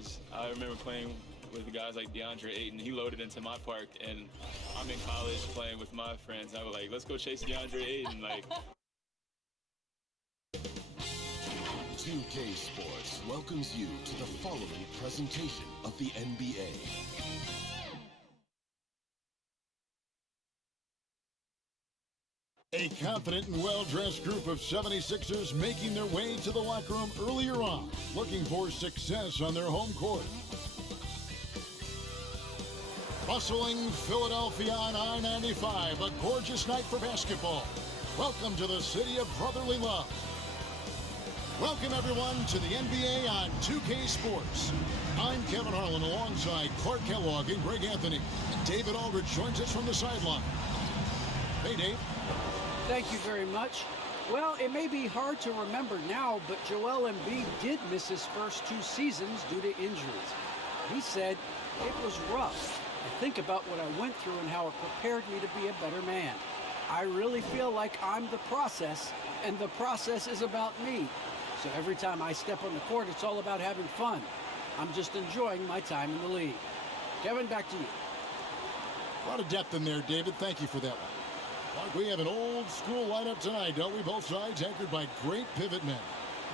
because I remember playing with guys like DeAndre Ayton. He loaded into my park, and I'm in college playing with my friends. I was like, let's go chase DeAndre Ayton. Like, 2K Sports welcomes you to the following presentation of the NBA. A confident and well-dressed group of 76ers making their way to the locker room earlier on, looking for success on their home court. Bustling Philadelphia on I-95, a gorgeous night for basketball. Welcome to the city of brotherly love. Welcome everyone to the NBA on 2K Sports. I'm Kevin Harlan alongside Clark Kellogg and Greg Anthony. David Aldridge joins us from the sideline. Hey, Dave. Thank you very much. Well, it may be hard to remember now, but Joel Embiid did miss his first 2 seasons due to injuries. He said, "It was rough. I think about what I went through and how it prepared me to be a better man. I really feel like I'm the process, and the process is about me. So every time I step on the court, it's all about having fun. I'm just enjoying my time in the league." Kevin, back to you. A lot of depth in there, David. Thank you for that one. Mark, we have an old school lineup tonight, don't we? Both sides anchored by great pivot men.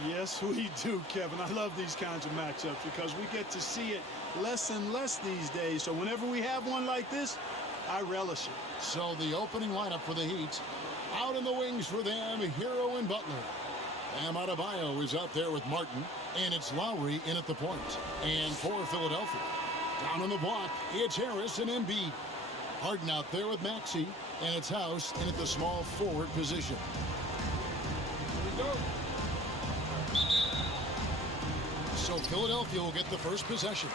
Yes, we do, Kevin. I love these kinds of matchups because we get to see it less and less these days. So whenever we have one like this, I relish it. So the opening lineup for the Heat. Out in the wings for them, Hero and Butler. Bam Adebayo is out there with Martin, and it's Lowry in at the point. And for Philadelphia, down on the block, it's Harris and Embiid. Harden out there with Maxey, and it's House in at the small forward position. Here we go. So Philadelphia will get the first possession.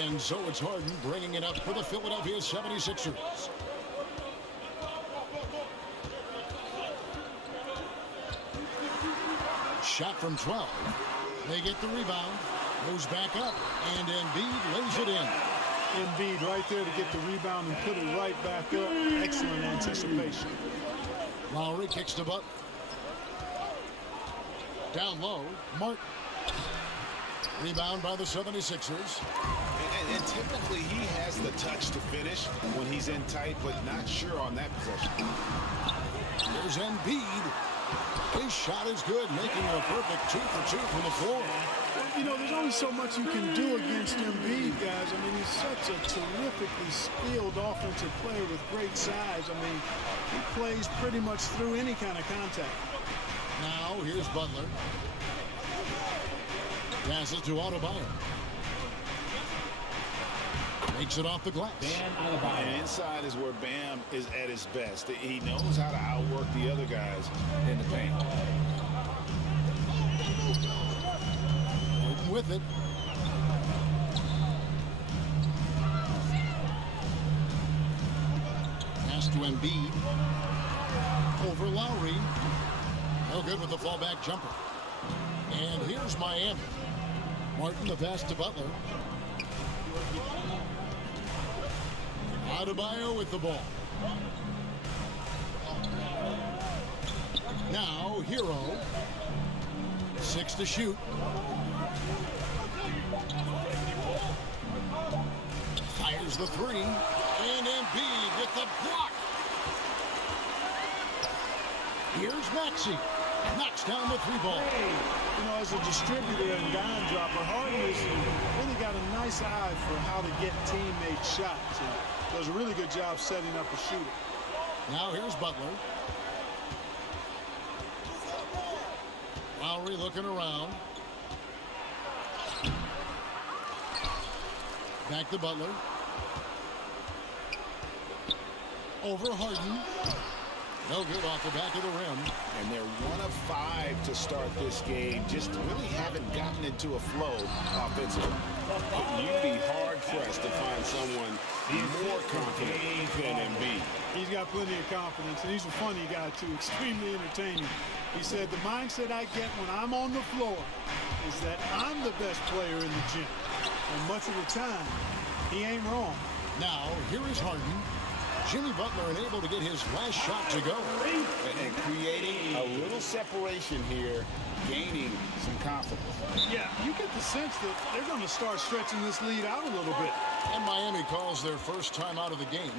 And so it's Harden bringing it up for the Philadelphia 76ers. Shot from 12. They get the rebound. Goes back up. And Embiid lays it in. Embiid right there to get the rebound and put it right back up. Excellent anticipation. Lowry kicks to Butler. Down low, Martin. Rebound by the 76ers. And typically he has the touch to finish when he's in tight, but not sure on that possession. There's Embiid. His shot is good, making it a perfect 2 for 2 from the floor. You know, there's only so much you can do against Embiid, guys. I mean, he's such a terrifically skilled offensive player with great size. I mean, he plays pretty much through any kind of contact. Now, here's Butler. Passes to Adebayo. Makes it off the glass. And inside is where Bam is at his best. He knows how to outwork the other guys in the paint. With it. Pass to Embiid. Over Lowry. No good with the fallback jumper. And here's Miami. Martin the pass to Butler. Adebayo with the ball. Now Hero. 6 to shoot. Fires the 3. And Embiid with the block. Here's Maxey. Knocks down the 3 ball. You know, as a distributor and dime dropper, Harden has really got a nice eye for how to get teammate shots. And does a really good job setting up a shooter. Now here's Butler. Lowry looking around. Back to Butler. Over Harden. No good off the back of the rim. And they're 1 of 5 to start this game. Just really haven't gotten into a flow offensively. But you'd be hard-pressed to find someone more confident than Embiid. He's got plenty of confidence, and he's a funny guy, too, extremely entertaining. He said, the mindset I get when I'm on the floor is that I'm the best player in the gym. And much of the time, he ain't wrong. Now, here is Harden. Jimmy Butler unable to get his last shot to go. And creating a little separation here, gaining some confidence. Yeah, you get the sense that they're going to start stretching this lead out a little bit. And Miami calls their first time out of the game.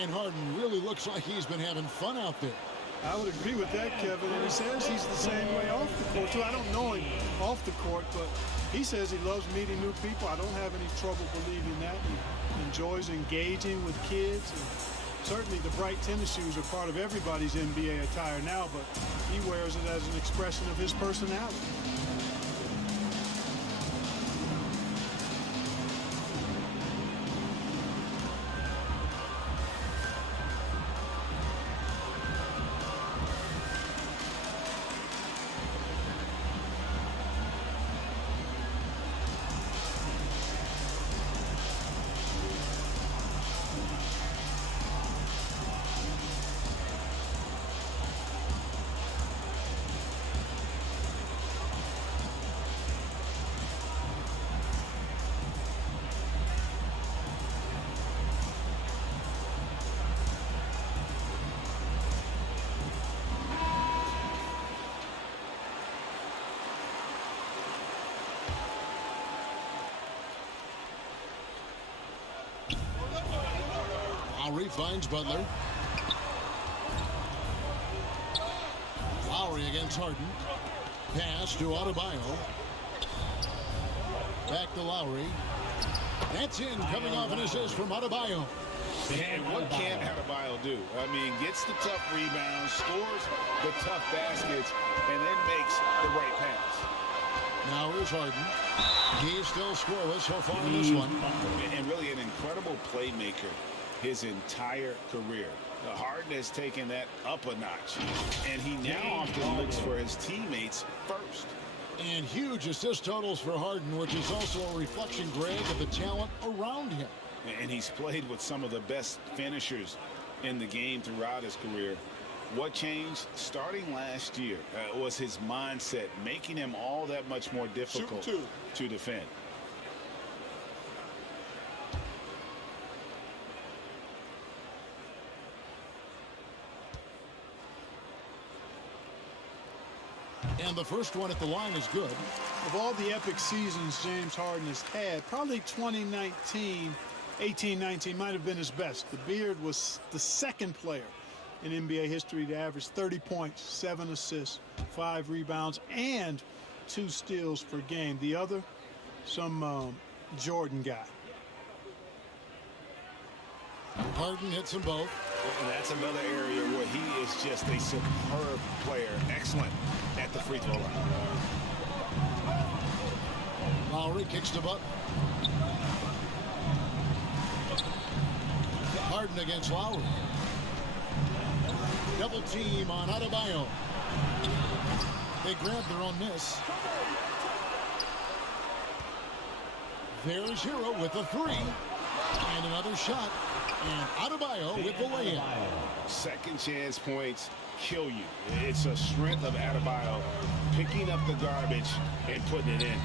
And Harden really looks like he's been having fun out there. I would agree with that, Kevin. And he says he's the same way off the court, too. I don't know him off the court, but he says he loves meeting new people. I don't have any trouble believing that. He enjoys engaging with kids. And certainly the bright tennis shoes are part of everybody's NBA attire now, but he wears it as an expression of his personality. Lowry finds Butler. Lowry against Harden. Pass to Adebayo. Back to Lowry. That's in, coming off an assist from Adebayo. And what can Adebayo do? I mean, gets the tough rebounds, scores the tough baskets, and then makes the right pass. Now here's Harden. He's still scoreless so far in this one. And really an incredible playmaker his entire career. Harden has taken that up a notch, and he now often looks for his teammates first. And huge assist totals for Harden, which is also a reflection, Greg, of the talent around him. And he's played with some of the best finishers in the game throughout his career. What changed starting last year was his mindset, making him all that much more difficult to defend. And the first one at the line is good. Of all the epic seasons James Harden has had, probably 2019, 18-19 might have been his best. The Beard was the second player in NBA history to average 30 points, 7 assists, 5 rebounds, and 2 steals per game. The other, some Jordan guy. Harden hits them both. And that's another area where he is just a superb player. Excellent at the free throw line. Lowry kicks to Butler. Harden against Lowry. Double team on Adebayo. They grab their own miss. There's Hero with a 3. And another shot. And Adebayo with the layup. Second chance points kill you. It's a strength of Adebayo picking up the garbage and putting it in.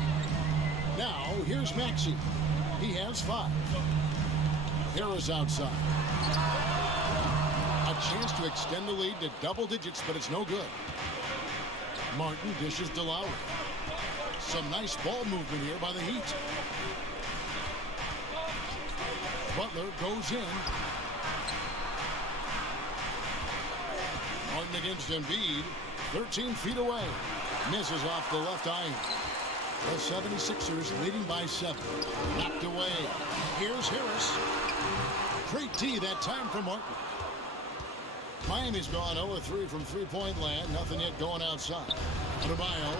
Now, here's Maxey. He has 5. Harris outside. A chance to extend the lead to double digits, but it's no good. Martin dishes to Lowry. Some nice ball movement here by the Heat. Butler goes in. Martin against Embiid. 13 feet away. Misses off the left iron. The 76ers leading by 7. Knocked away. Here's Harris. Great D that time for Martin. Miami's gone 0-3 from three-point land. Nothing yet going outside. Adebayo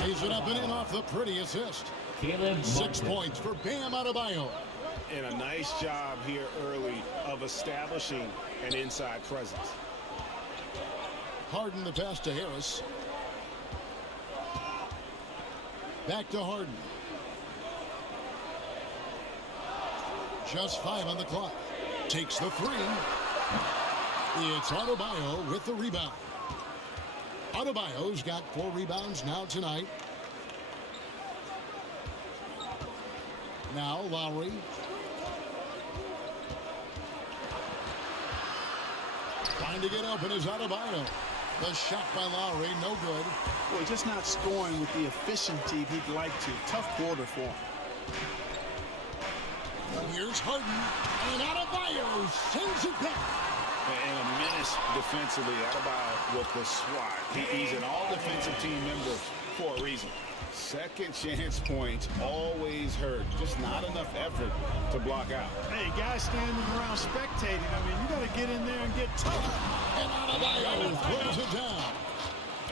lays it up and in off the pretty assist. 6 points for Bam Adebayo. And a nice job here early of establishing an inside presence. Harden the pass to Harris. Back to Harden. Just 5 on the clock. Takes the 3. It's Adebayo with the rebound. Adebayo's got 4 rebounds now tonight. Now Lowry. Trying to get open is Adebayo. The shot by Lowry, no good. Well, just not scoring with the efficiency he'd like to. Tough quarter for him. Here's Harden, and Adebayo sends it back. And a menace defensively. Adebayo with the swat. He's an all-defensive team member for a reason. Second chance points always hurt. Just not enough effort to block out. Hey, guys standing around spectating. I mean, you got to get in there and get tough. And Adebayo throws it down.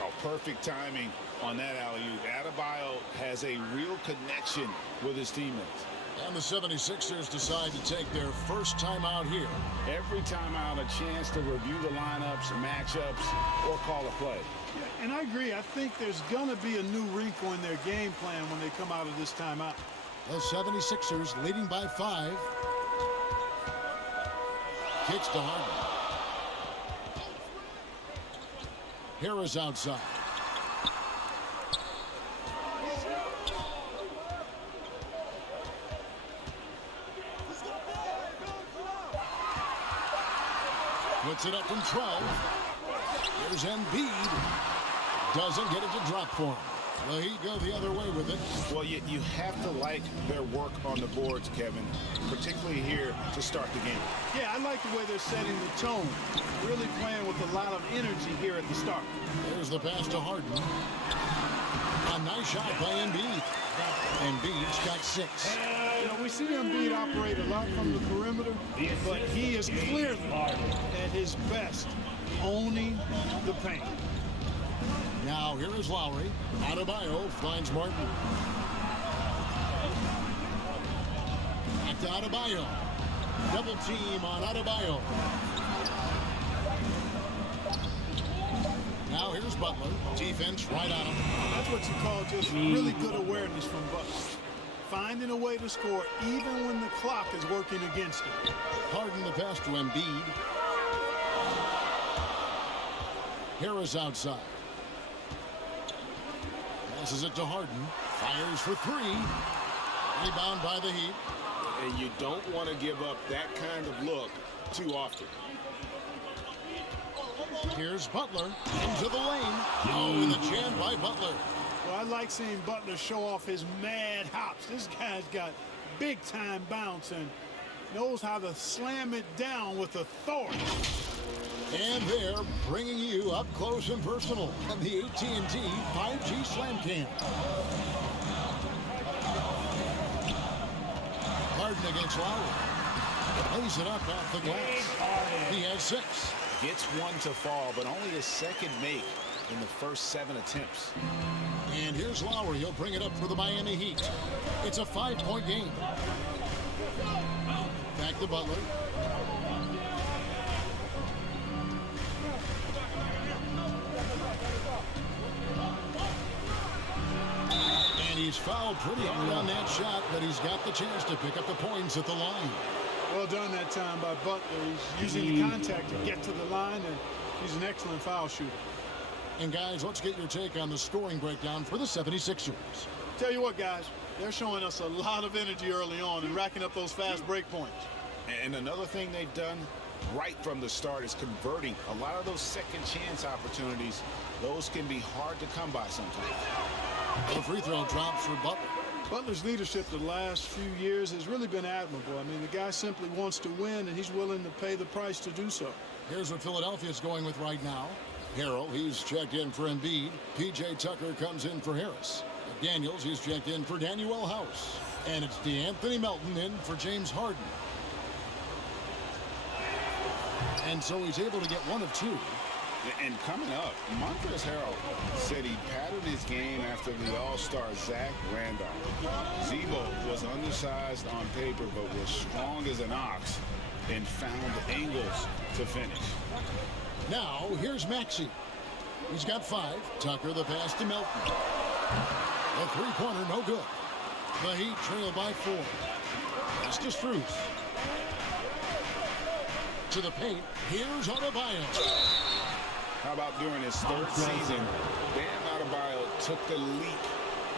Oh, perfect timing on that alley-oop. Adebayo has a real connection with his teammates. And the 76ers decide to take their first timeout here. Every timeout, a chance to review the lineups, matchups, or call a play. Yeah, and I agree. I think there's going to be a new wrinkle in their game plan when they come out of this timeout. The 76ers leading by 5. Kicks to Harden. Harris outside. Puts it up from 12. Here's Embiid. Doesn't get it to drop for him. The Heat go the other way with it. Well, you have to like their work on the boards, Kevin, particularly here to start the game. Yeah, I like the way they're setting the tone. Really playing with a lot of energy here at the start. There's the pass to Harden. A nice shot by Embiid. Embiid's got 6. You know, we see Embiid operate a lot from the perimeter, but he is clearly at his best, owning the paint. Now here is Lowry. Adebayo finds Martin. Back to Adebayo. Double team on Adebayo. Now here's Butler. Defense right on him. That's what you call just really good awareness from Butler. Finding a way to score even when the clock is working against him. Harden the pass to Embiid. Harris outside. Passes it to Harden. Fires for 3. Rebound by the Heat. And you don't want to give up that kind of look too often. Here's Butler into the lane. Oh, and the jam by Butler. Well, I like seeing Butler show off his mad hops. This guy's got big-time bounce and knows how to slam it down with authority. And they're bringing you up close and personal on the AT&T 5G Slam Cam. Harden against Lowry. Lays it up off the glass. He has 6. Gets one to fall, but only his second make in the first 7 attempts. And here's Lowry. He'll bring it up for the Miami Heat. It's a 5-point game. Back to Butler. And he's fouled pretty hard on that shot, but he's got the chance to pick up the points at the line. Well done that time by Butler. He's using the contact to get to the line, and he's an excellent foul shooter. And guys, let's get your take on the scoring breakdown for the 76ers. Tell you what, guys, they're showing us a lot of energy early on and racking up those fast break points. And another thing they've done right from the start is converting a lot of those second chance opportunities. Those can be hard to come by sometimes. The free throw drops for Butler. Butler's leadership the last few years has really been admirable. I mean, the guy simply wants to win, and he's willing to pay the price to do so. Here's what Philadelphia's going with right now. Harrell, he's checked in for Embiid. P.J. Tucker comes in for Harris. Daniels, he's checked in for Danuel House. And it's DeAnthony Melton in for James Harden. And so he's able to get 1 of 2. And coming up, Montrezl Harrell said he patterned his game after the All-Star Zach Randolph. Zebo was undersized on paper but was strong as an ox and found angles to finish. Now, here's Maxey. He's got 5. Tucker the pass to Melton. The three-pointer, no good. The Heat trail by 4. Pass to Strus. To the paint, here's Adebayo. How about during his 3rd season, Bam Adebayo took the leap,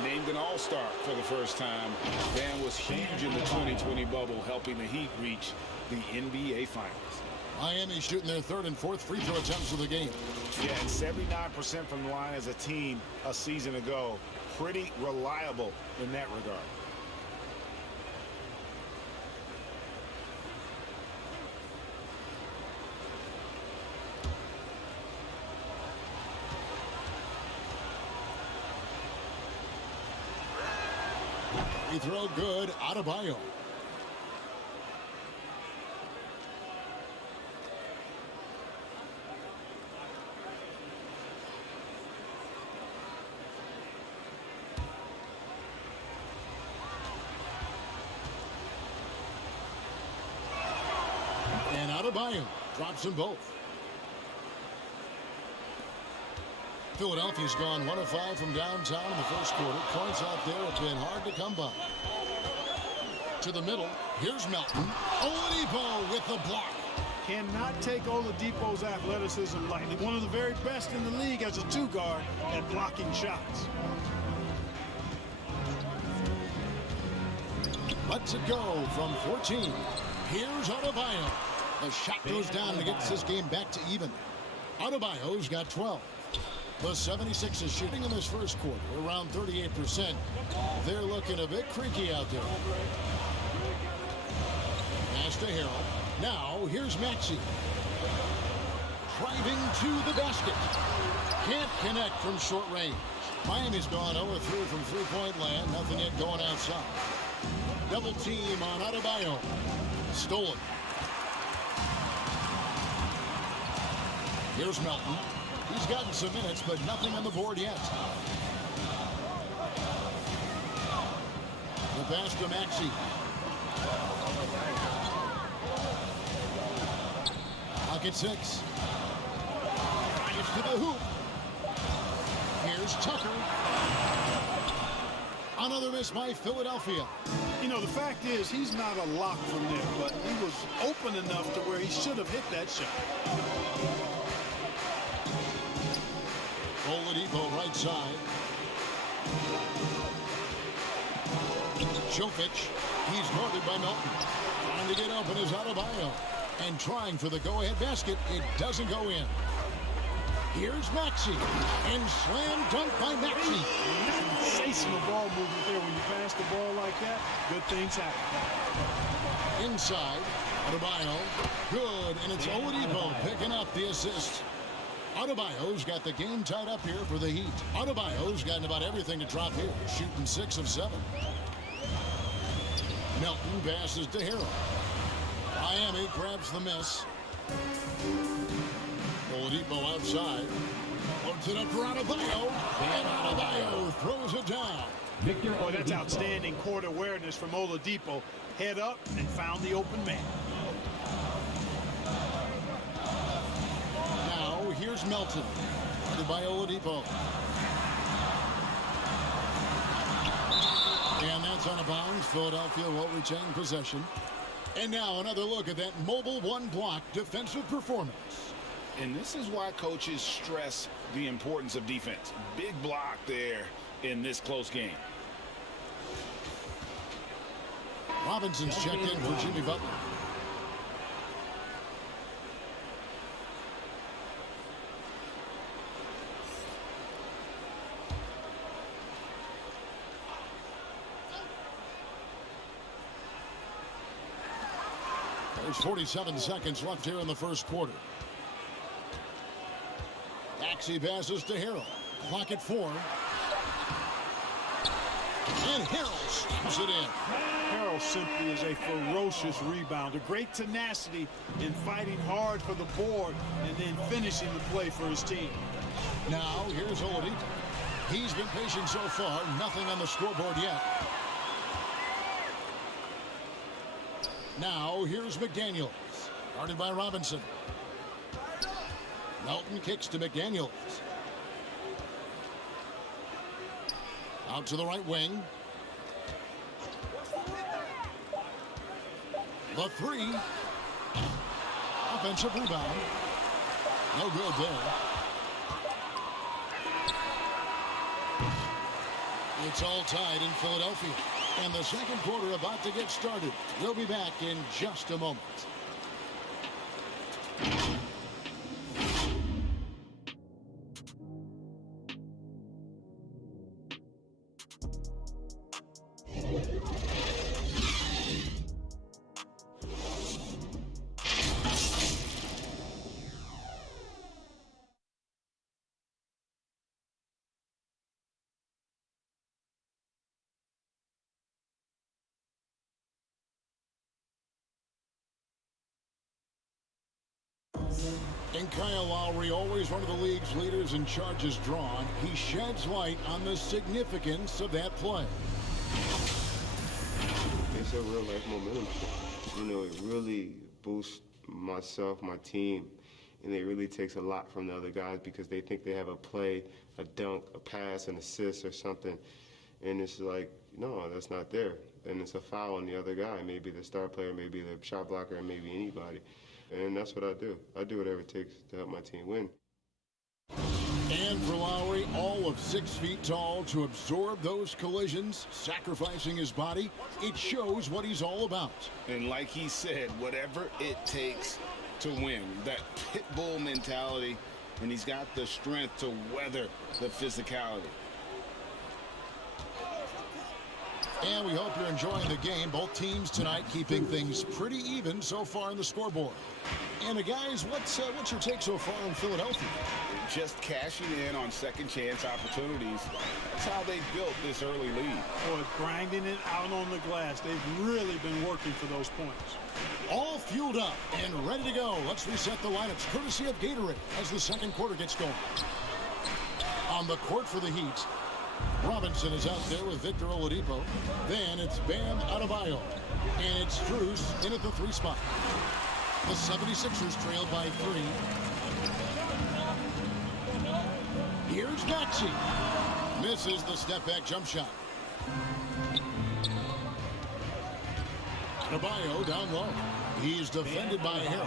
named an All-Star for the first time. Bam was huge in the 2020 bubble, helping the Heat reach the NBA Finals. Miami shooting their third and fourth free throw attempts of the game. Yeah, and 79% from the line as a team a season ago. Pretty reliable in that regard. Free throw good. Adebayo. And Adebayo drops them both. Philadelphia's gone 1 of 5 from downtown in the first quarter. Points out there have been hard to come by. To the middle, here's Melton. Oladipo with the block. Cannot take Oladipo's athleticism lightly. One of the very best in the league as a two-guard at blocking shots. Lets it go from 14. Here's Adebayo. The shot goes down and gets this game back to even. Adebayo's got 12. The 76ers shooting in this first quarter, around 38%. They're looking a bit creaky out there. Pass to Harrell. Now, here's Maxey. Driving to the basket. Can't connect from short range. Miami's gone 0-3 from three-point land. Nothing yet going outside. Double team on Adebayo. Stolen. Here's Melton. He's gotten some minutes, but nothing on the board yet. The pass to Maxey. Pocket 6. Drives to the hoop. Here's Tucker. Another miss by Philadelphia. You know, the fact is, he's not a lock from there, but he was open enough to where he should have hit that shot. Oladipo right side. Jokic. He's guarded by Melton. Trying to get open is Adebayo. And trying for the go-ahead basket. It doesn't go in. Here's Maxey. And slam dunk by Maxey. Sensational ball movement there. When you pass the ball like that, good things happen. Inside. Adebayo. Good. And it's Oladipo picking up the assist. Adebayo's got the game tied up here for the Heat. Adebayo's gotten about everything to drop here, shooting 6 of 7. Melton passes to Harrell. Miami grabs the miss. Oladipo outside. Puts it up for Adebayo. And Adebayo throws it down. Boy, that's outstanding court awareness from Oladipo. Head up and found the open man. Here's Melton, guarded by Oladipo. And that's on a bounce. Philadelphia will retain possession. And now another look at that mobile one-block defensive performance. And this is why coaches stress the importance of defense. Big block there in this close game. Robinson's checked in for Jimmy Butler. There's 47 seconds left here in the first quarter. Maxey passes to Harrell. Clock at 4. And Harrell slams it in. Harrell simply is a ferocious rebounder. Great tenacity in fighting hard for the board and then finishing the play for his team. Now, here's Oladipo. He's been patient so far. Nothing on the scoreboard yet. Now, here's McDaniels, guarded by Robinson. Melton kicks to McDaniels. Out to the right wing. The 3. Offensive rebound. No good there. It's all tied in Philadelphia. And the second quarter about to get started. We'll be back in just a moment. And Kyle Lowry, always one of the league's leaders in charges drawn, he sheds light on the significance of that play. It's a real life momentum shift. You know, it really boosts myself, my team, and it really takes a lot from the other guys because they think they have a play, a dunk, a pass, an assist or something. And it's like, no, that's not there. And it's a foul on the other guy, maybe the star player, maybe the shot blocker, and maybe anybody. And that's what I do. I do whatever it takes to help my team win. And for Lowry, all of 6 feet tall, to absorb those collisions, sacrificing his body, it shows what he's all about. And like he said, whatever it takes to win, that pit bull mentality, and he's got the strength to weather the physicality. And we hope you're enjoying the game. Both teams tonight keeping things pretty even so far in the scoreboard. And guys, what's your take so far in Philadelphia? Just cashing in on second chance opportunities. That's how they built this early lead. Boy, grinding it out on the glass. They've really been working for those points. All fueled up and ready to go. Let's reset the lineups, courtesy of Gatorade, as the second quarter gets going. On the court for the Heat, Robinson is out there with Victor Oladipo. Then it's Bam Adebayo. And it's Strus in at the 3 spot. The 76ers trailed by 3. Here's Maxey. Misses the step-back jump shot. Adebayo down low. He's defended by Harrell.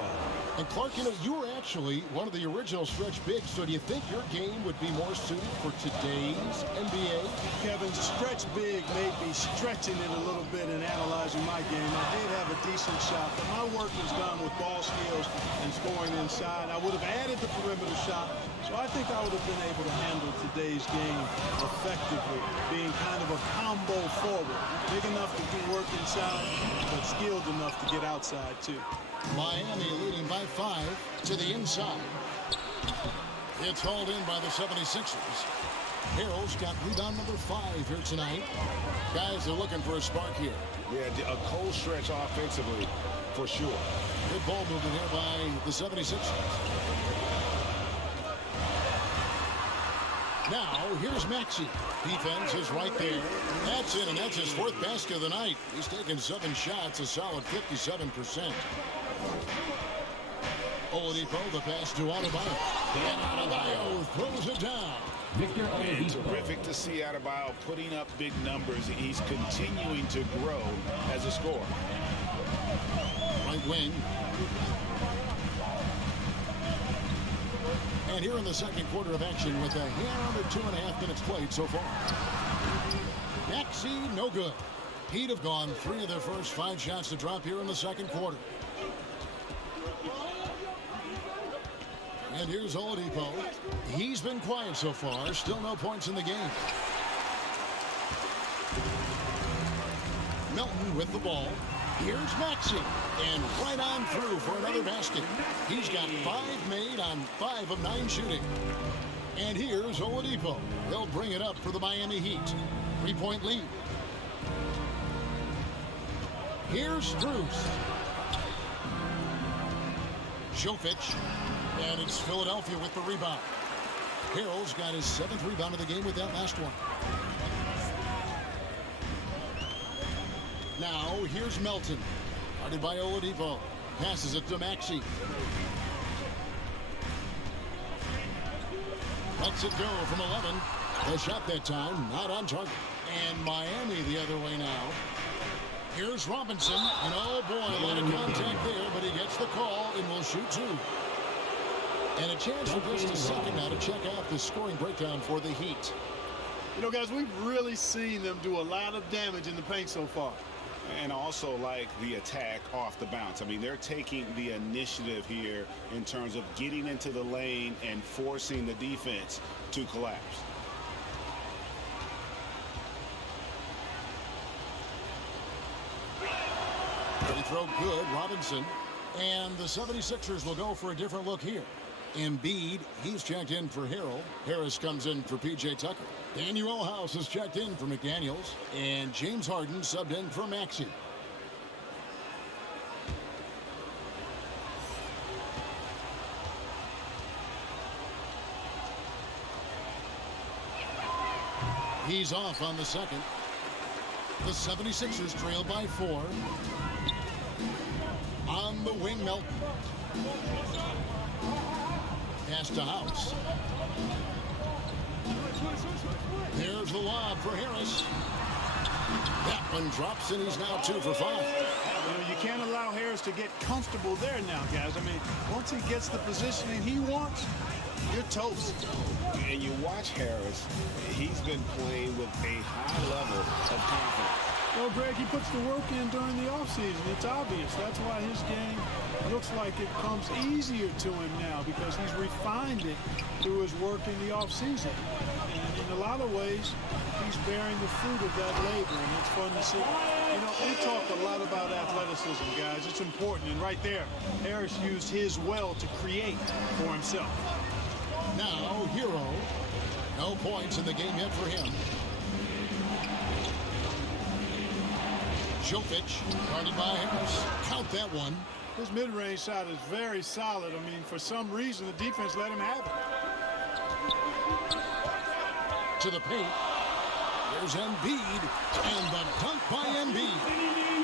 And Clark, you know, you were actually one of the original stretch bigs, so do you think your game would be more suited for today's NBA? Kevin, stretch big made me stretching it a little bit and analyzing my game. I did have a decent shot, but my work was done with ball skills and scoring inside. I would have added the perimeter shot, so I think I would have been able to handle today's game effectively, being kind of a combo forward. Big enough to do work inside, but skilled enough to get outside, too. Miami leading by 5 to the inside. It's hauled in by the 76ers. Harrell's got rebound number 5 here tonight. Guys are looking for a spark here. Yeah, a cold stretch offensively, for sure. Good ball movement here by the 76ers. Now, here's Maxey. Defense is right there. That's in, and that's his 4th basket of the night. He's taken 7 shots, a solid 57%. Oladipo, the pass to Adebayo. And Adebayo throws it down. And terrific to see Adebayo putting up big numbers. He's continuing to grow as a scorer. Right wing. And here in the second quarter of action with a hair under 2.5 minutes played so far. Maxey, no good. He'd have gone 3 of their first 5 shots to drop here in the second quarter. And here's Oladipo. He's been quiet so far. Still no points in the game. Melton with the ball. Here's Maxey. And right on through for another basket. He's got 5 made on 5 of 9 shooting. And here's Oladipo. They'll bring it up for the Miami Heat. 3-point lead. Here's Strus. Jokic. And it's Philadelphia with the rebound. Harrell's got his 7th rebound of the game with that last one. Now, here's Melton. Guarded by Oladipo. Passes it to Maxey. Lets it go from 11. The shot that time, not on target. And Miami the other way now. Here's Robinson. And oh boy, a lot of contact there, but he gets the call and will shoot 2. And a chance for just a second now to check out the scoring breakdown for the Heat. You know, guys, we've really seen them do a lot of damage in the paint so far. And also like the attack off the bounce. I mean, they're taking the initiative here in terms of getting into the lane and forcing the defense to collapse. Free throw good, Robinson. And the 76ers will go for a different look here. Embiid, he's checked in for Harrell. Harris comes in for P.J. Tucker. Daniel House is checked in for McDaniels. And James Harden subbed in for Maxey. He's off on the second. The 76ers trail by 4. On the wing, Melton. Pass to House. There's the lob for Harris. That one drops, and he's now 2 for 5. You can't allow Harris to get comfortable there now, guys. I mean, once he gets the positioning he wants, you're toast. And you watch Harris, he's been playing with a high level of confidence. Well, Greg, he puts the work in during the offseason. It's obvious. That's why his game looks like it comes easier to him now, because he's refined it through his work in the offseason. And in a lot of ways, he's bearing the fruit of that labor, and it's fun to see. You know, we talk a lot about athleticism, guys. It's important, and right there, Harris used his well to create for himself. Now, Hero. No points in the game yet for him. Jokic, guarded by Harris. Count that one. His mid-range shot is very solid. I mean, for some reason, the defense let him have it. To the paint. There's Embiid, and the dunk by Embiid.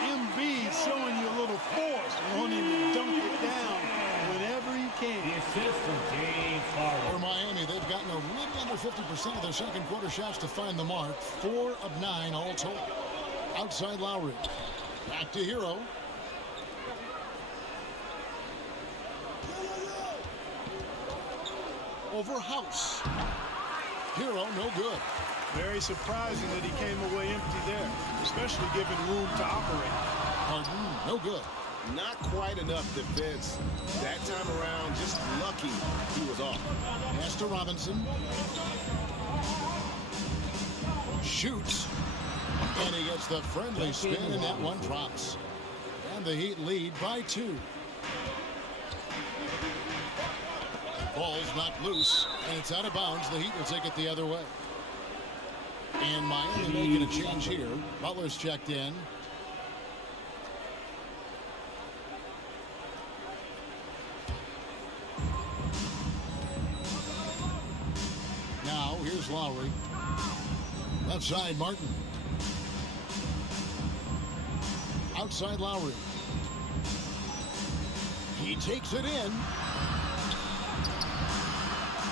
Embiid showing you a little force, wanting to dunk it down whenever he can. The assist from James Harden. For Miami, they've gotten a little under 50% of their second quarter shots to find the mark. 4 of 9 all told. Outside Lowry. Back to Hero. Over House. Hero, no good. Very surprising that he came away empty there, especially given room to operate. Harden, no good. Not quite enough defense. That time around, just lucky he was off. Pass to Robinson. Shoots. And he gets the friendly spin, and that one drops. And the Heat lead by 2. Ball's knocked loose, and it's out of bounds. The Heat will take it the other way. And Miami making a change here. Butler's checked in. Now, here's Lowry. Left side, Martin. Outside Lowry. He takes it in.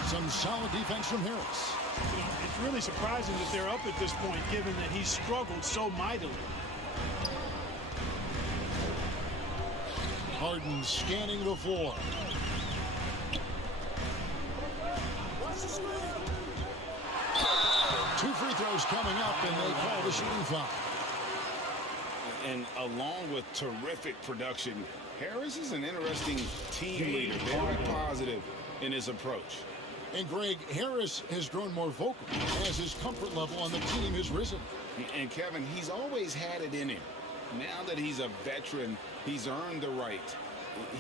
Some solid defense from Harris. You know, it's really surprising that they're up at this point, given that he struggled so mightily. Harden scanning the floor. Two free throws coming up, and they call the shooting foul. And along with terrific production, Harris is an interesting team leader, very positive in his approach. And Greg, Harris has grown more vocal as his comfort level on the team has risen. And Kevin, he's always had it in him. Now that he's a veteran, he's earned the right.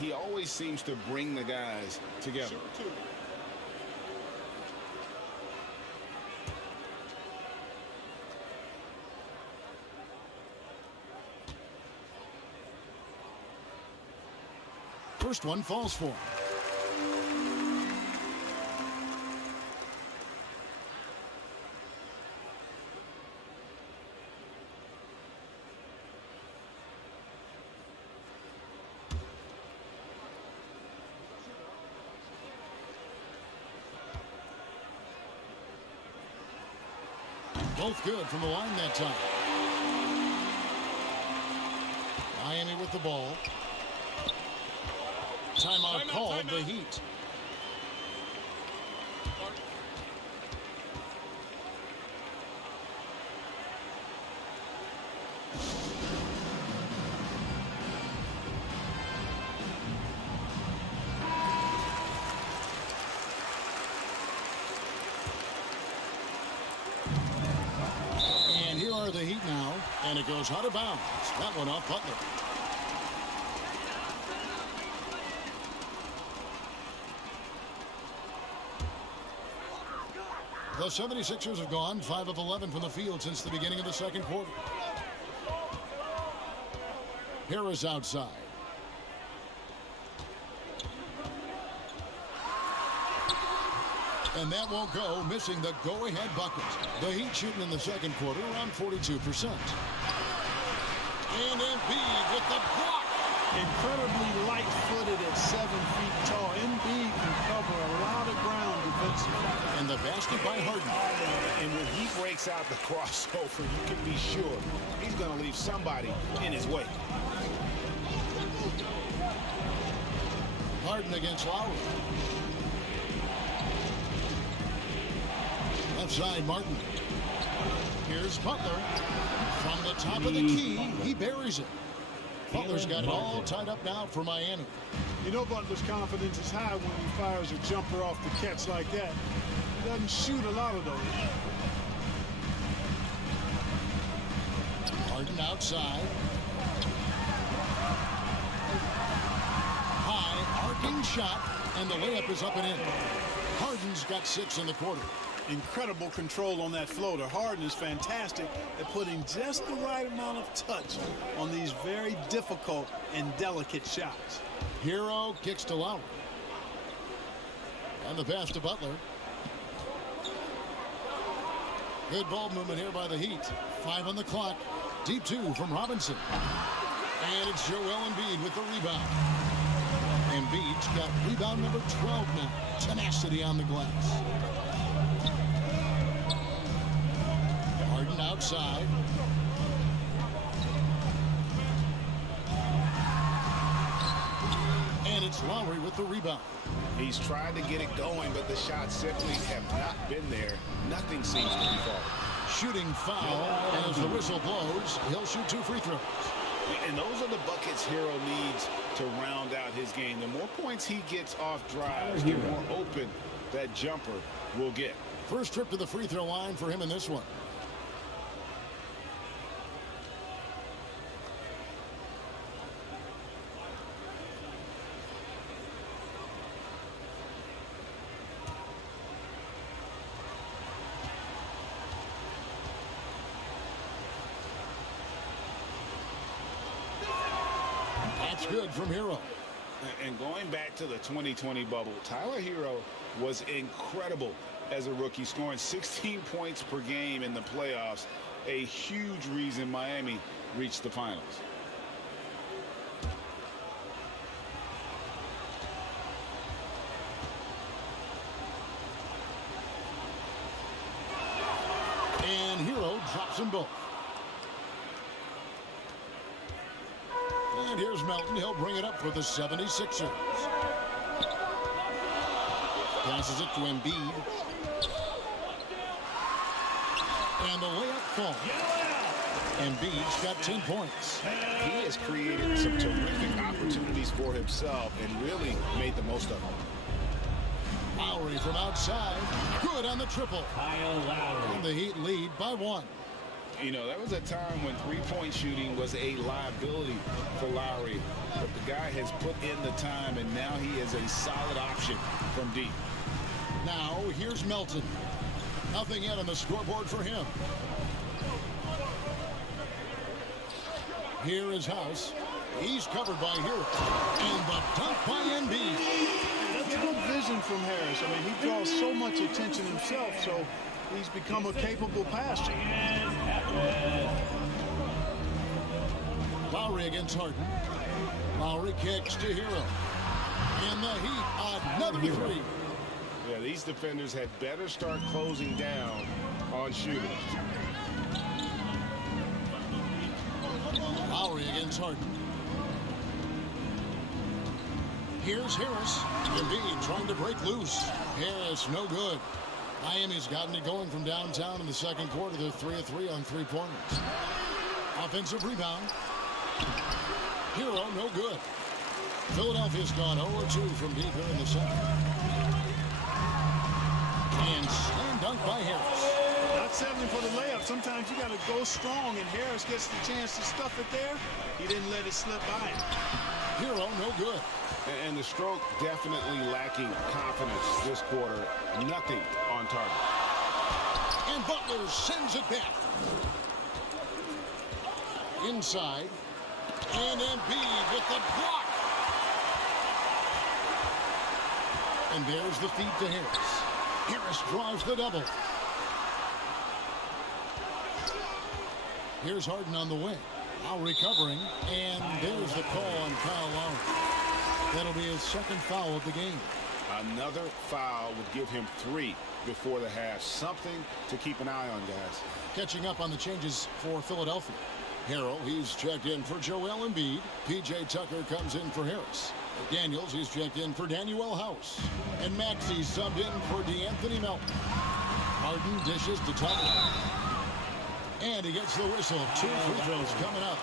He always seems to bring the guys together. First one falls for him. Both good from the line that time. Miami with the ball. Timeout called the Heat. And here are the Heat now, and it goes out of bounds. That one off Butler. The 76ers have gone 5 of 11 from the field since the beginning of the second quarter. Harris outside. And that won't go, missing the go-ahead bucket. The Heat shooting in the second quarter around 42%. And Embiid with the block. Incredibly light-footed at 7 feet tall. Embiid can cover a lot of ground defensively. And the basket by Harden. And when he breaks out the crossover, you can be sure he's going to leave somebody in his way. Harden against Lowry. Left side, Martin. Here's Butler. From the top of the key, he buries it. Butler's got it all tied up now for Miami. You know Butler's confidence is high when he fires a jumper off the catch like that. He doesn't shoot a lot of those. Harden outside. High, arcing shot, and the layup is up and in. Harden's got 6 in the quarter. Incredible control on that floater. Harden is fantastic at putting just the right amount of touch on these very difficult and delicate shots. Hero kicks to Lowry. And the pass to Butler. Good ball movement here by the Heat. 5 on the clock. Deep 2 from Robinson. And it's Joel Embiid with the rebound. Embiid's got rebound number 12 now. Tenacity on the glass. Harden outside. And it's Lowry with the rebound. He's tried to get it going, but the shots simply have not been there. Nothing seems to be falling. Shooting foul, and as the whistle blows, he'll shoot 2 free throws. And those are the buckets Hero needs to round out his game. The more points he gets off drives, the more open that jumper will get. First trip to the free throw line for him in this one. That's good from Hero. And going back to the 2020 bubble, Tyler Hero was incredible as a rookie, scoring 16 points per game in the playoffs, a huge reason Miami reached the finals. And Hero drops them both. And here's Melton. He'll bring it up for the 76ers. Passes it to Embiid. And the layup falls. Embiid's got 10 points. He has created some terrific opportunities for himself and really made the most of them. Lowry from outside. Good on the triple. Kyle Lowry. And the Heat lead by 1. You know, there was a time when three-point shooting was a liability for Lowry, but the guy has put in the time, and now he is a solid option from deep. Now, here's Melton. Nothing yet on the scoreboard for him. Here is House. He's covered by Hero. And the dunk by Embiid. That's good vision from Harris. I mean, he draws so much attention himself, so he's become a capable passer. Lowry against Harden. Lowry kicks to Hero. And the Heat, another 3. Yeah, these defenders had better start closing down on shooters. Lowry against Harden. Here's Harris. Embiid trying to break loose. Harris, no good. Miami's gotten it going from downtown in the second quarter. They're 3 of 3 on 3-pointers. Offensive rebound. Hero, no good. Philadelphia's gone 0-2 from deep here in the second. And slam dunk by Harris. Not settling for the layup. Sometimes you got to go strong, and Harris gets the chance to stuff it there. He didn't let it slip by him. Hero, no good. And the stroke definitely lacking confidence this quarter. Nothing on target. And Butler sends it back. Inside. And Embiid with the block. And there's the feed to Harris. Harris draws the double. Here's Harden on the wing. Now recovering, and there's the call on Kyle Lowry. That'll be his second foul of the game. Another foul would give him 3 before the half. Something to keep an eye on, guys. Catching up on the changes for Philadelphia. Harrell, he's checked in for Joel Embiid. P.J. Tucker comes in for Harris. Daniels, he's checked in for Danuel House. And Maxey subbed in for DeAnthony Melton. Harden dishes to Tucker. And he gets the whistle. 2 free throws coming up.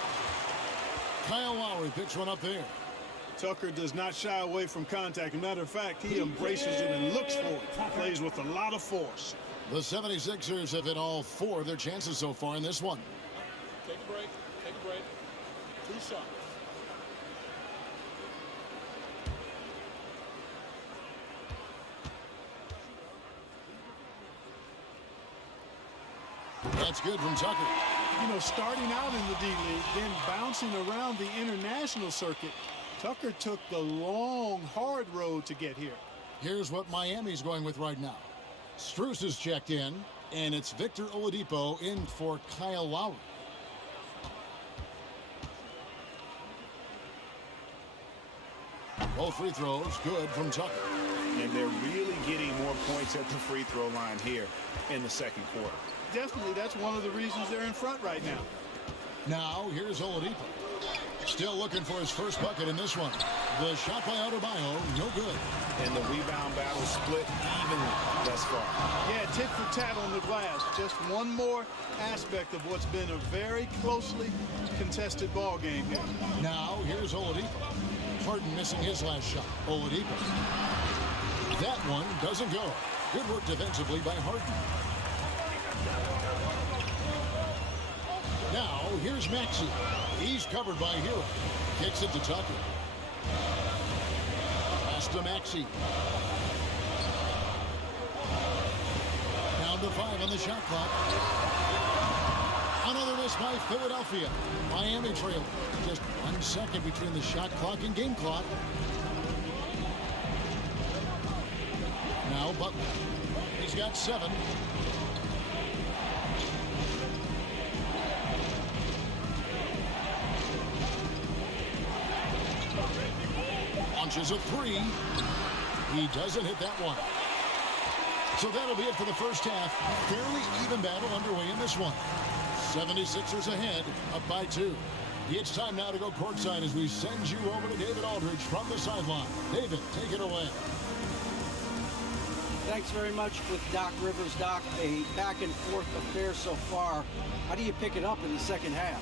Kyle Lowry picks one up there. Tucker does not shy away from contact. As a matter of fact, he embraces it and looks for it. Plays with a lot of force. The 76ers have hit all 4 of their chances so far in this one. Take a break. Take a break. 2 shots. That's good from Tucker. You know, starting out in the D-League, then bouncing around the international circuit, Tucker took the long, hard road to get here. Here's what Miami's going with right now. Strus is checked in, and it's Victor Oladipo in for Kyle Lowry. Both free throws good from Tucker. And they're really getting more points at the free throw line here in the second quarter. Definitely, that's one of the reasons they're in front right now. Now, here's Oladipo. Still looking for his first bucket in this one. The shot by Adebayo, no good. And the rebound battle split evenly thus far. Yeah, tit for tat on the glass. Just one more aspect of what's been a very closely contested ball game here. Now, here's Oladipo. Harden missing his last shot. Oladipo. That one doesn't go. Good work defensively by Harden. Now, here's Maxey. He's covered by Hero. Kicks it to Tucker. Pass to Maxey. Down to 5 on the shot clock. Another miss by Philadelphia. Miami trail. Just 1 second between the shot clock and game clock. Now Butler. He's got 7. Launches a 3. He doesn't hit that one. So that'll be it for the first half. Fairly even battle underway in this one. 76ers ahead, up by 2. It's time now to go courtside as we send you over to David Aldridge from the sideline. David, take it away. Thanks very much with Doc Rivers. Doc, a back-and-forth affair so far. How do you pick it up in the second half?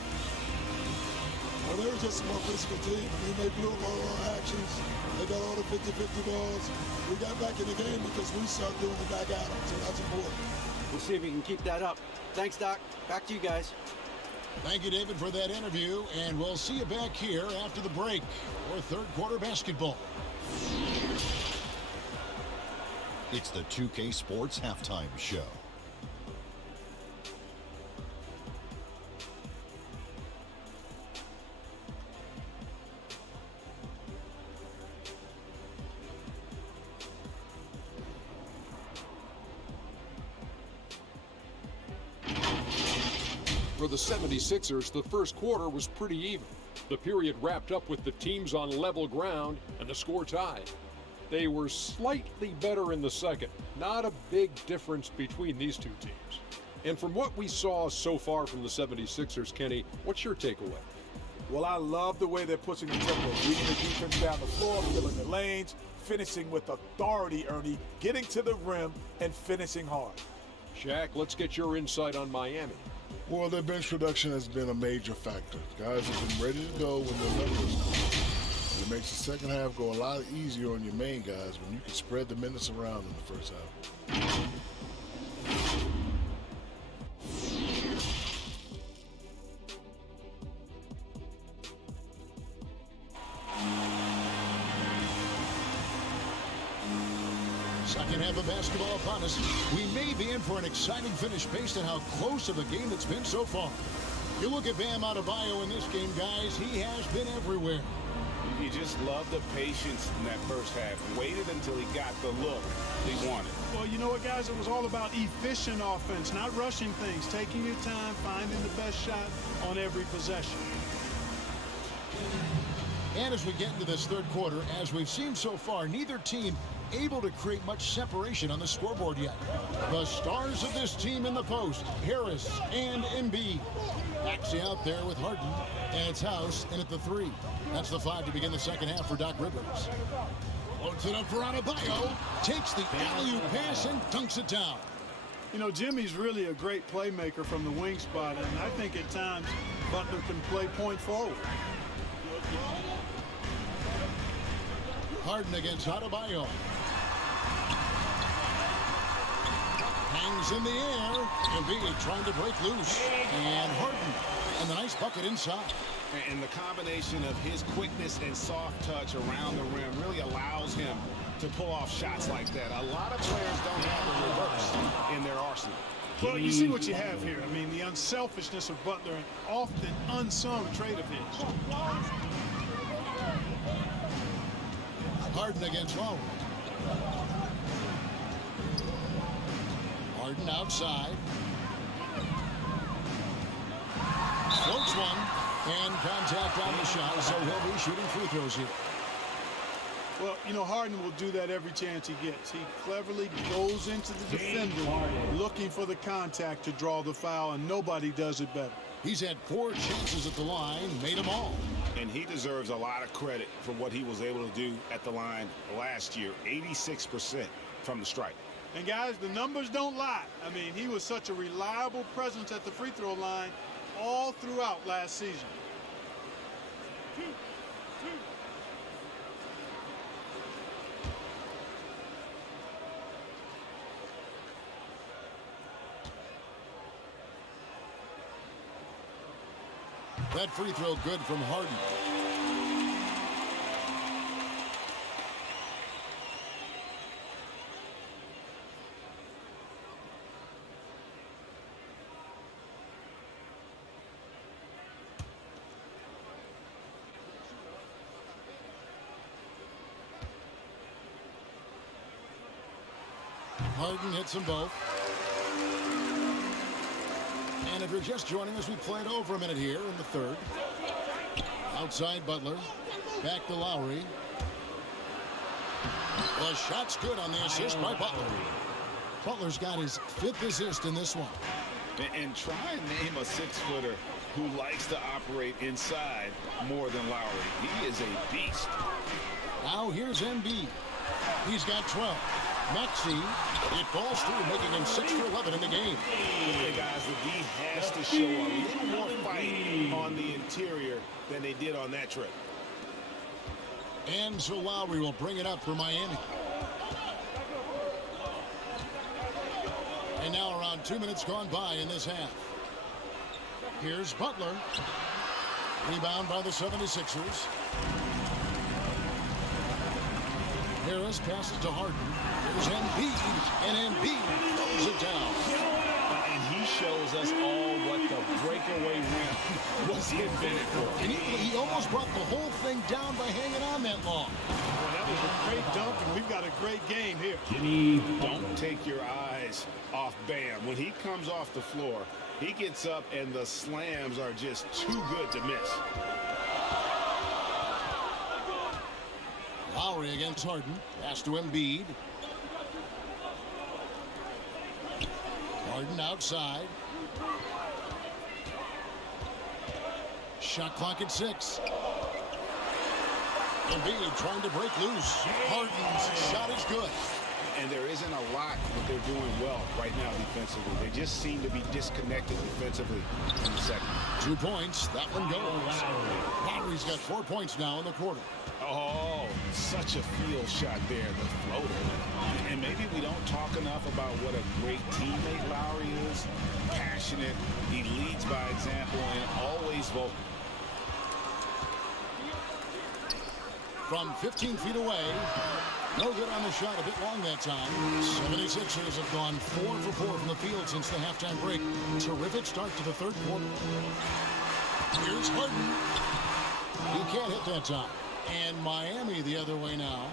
Well, they were just a more physical team. I mean, they blew up all our actions. They got all the 50-50 balls. We got back in the game because we started doing the back out, so that's important. We'll see if we can keep that up. Thanks, Doc. Back to you guys. Thank you, David, for that interview, and we'll see you back here after the break for third quarter basketball. It's the 2K Sports Halftime Show. For the 76ers, the first quarter was pretty even. The period wrapped up with the teams on level ground and the score tied. They were slightly better in the second. Not a big difference between these two teams. And from what we saw so far from the 76ers, Kenny, what's your takeaway? Well, I love the way they're pushing the tempo, reading the defense down the floor, filling the lanes, finishing with authority, Ernie, getting to the rim and finishing hard. Shaq, let's get your insight on Miami. Well, their bench production has been a major factor. Guys have been ready to go when their numbers come. And it makes the second half go a lot easier on your main guys when you can spread the minutes around in the first half. Second half of basketball upon us. We may be in for an exciting finish based on how close of a game it's been so far. You look at Bam Adebayo in this game, guys, he has been everywhere. You just love the patience in that first half. Waited until he got the look he wanted. Well, you know what, guys? It was all about efficient offense, not rushing things, taking your time, finding the best shot on every possession. And as we get into this third quarter, as we've seen so far, neither team able to create much separation on the scoreboard yet. The stars of this team in the post, Harris and Embiid. Maxey out there with Harden, and it's House in at the 3. That's the 5 to begin the second half for Doc Rivers. Floats it up for Adebayo, takes the alley-oop pass and dunks it down. You know, Jimmy's really a great playmaker from the wing spot, and I think at times Butler can play point forward. Harden against Adebayo. Hangs in the air. Embiid trying to break loose. And Harden. And the nice bucket inside. And the combination of his quickness and soft touch around the rim really allows him to pull off shots like that. A lot of players don't have the reverse in their arsenal. Well, you see what you have here. I mean, the unselfishness of Butler, an often unsung trait of his. Harden against Lowry. Harden outside. Floats one. And contact on the shot, so he'll be shooting free throws here. Well, you know, Harden will do that every chance he gets. He cleverly goes into the defender looking for the contact to draw the foul, and nobody does it better. He's had 4 chances at the line, made them all. And he deserves a lot of credit for what he was able to do at the line last year. 86% from the stripe. And guys, the numbers don't lie. I mean, he was such a reliable presence at the free throw line all throughout last season. That free throw good from Harden. Harden hits them both. And if you're just joining us, we played over a minute here in the third. Outside Butler. Back to Lowry. The shot's good on the assist by Butler. Butler's got his 5th assist in this one. And try and name a 6-footer who likes to operate inside more than Lowry. He is a beast. Now here's Embiid. He's got 12. Maxey, it falls through, making him 6 for 11 in the game. Okay, guys, the D has to show a little more fight on the interior than they did on that trip. And so Lowry will bring it up for Miami. And now around 2 minutes gone by in this half. Here's Butler. Rebound by the 76ers. Harris passes to Harden. Here's Embiid, and Embiid throws it down. And he shows us all what the breakaway rim was invented for. And he almost brought the whole thing down by hanging on that long. Well, that was a great dunk, and we've got a great game here. Don't take your eyes off Bam. When he comes off the floor, he gets up, and the slams are just too good to miss. Lowry against Harden. Pass to Embiid. Harden outside. Shot clock at 6. Embiid trying to break loose. Harden's shot is good. And there isn't a lot that they're doing well right now defensively. They just seem to be disconnected defensively in the second. 2 points. That one goes. Lowry's got 4 points now in the quarter. Oh, such a field shot there, the floater. And maybe we don't talk enough about what a great teammate Lowry is. Passionate, he leads by example, and always vocal. From 15 feet away, no good on the shot, a bit long that time. 76ers have gone 4 for 4 from the field since the halftime break. Terrific start to the third quarter. Here's Harden. He can't hit that time. And Miami the other way now.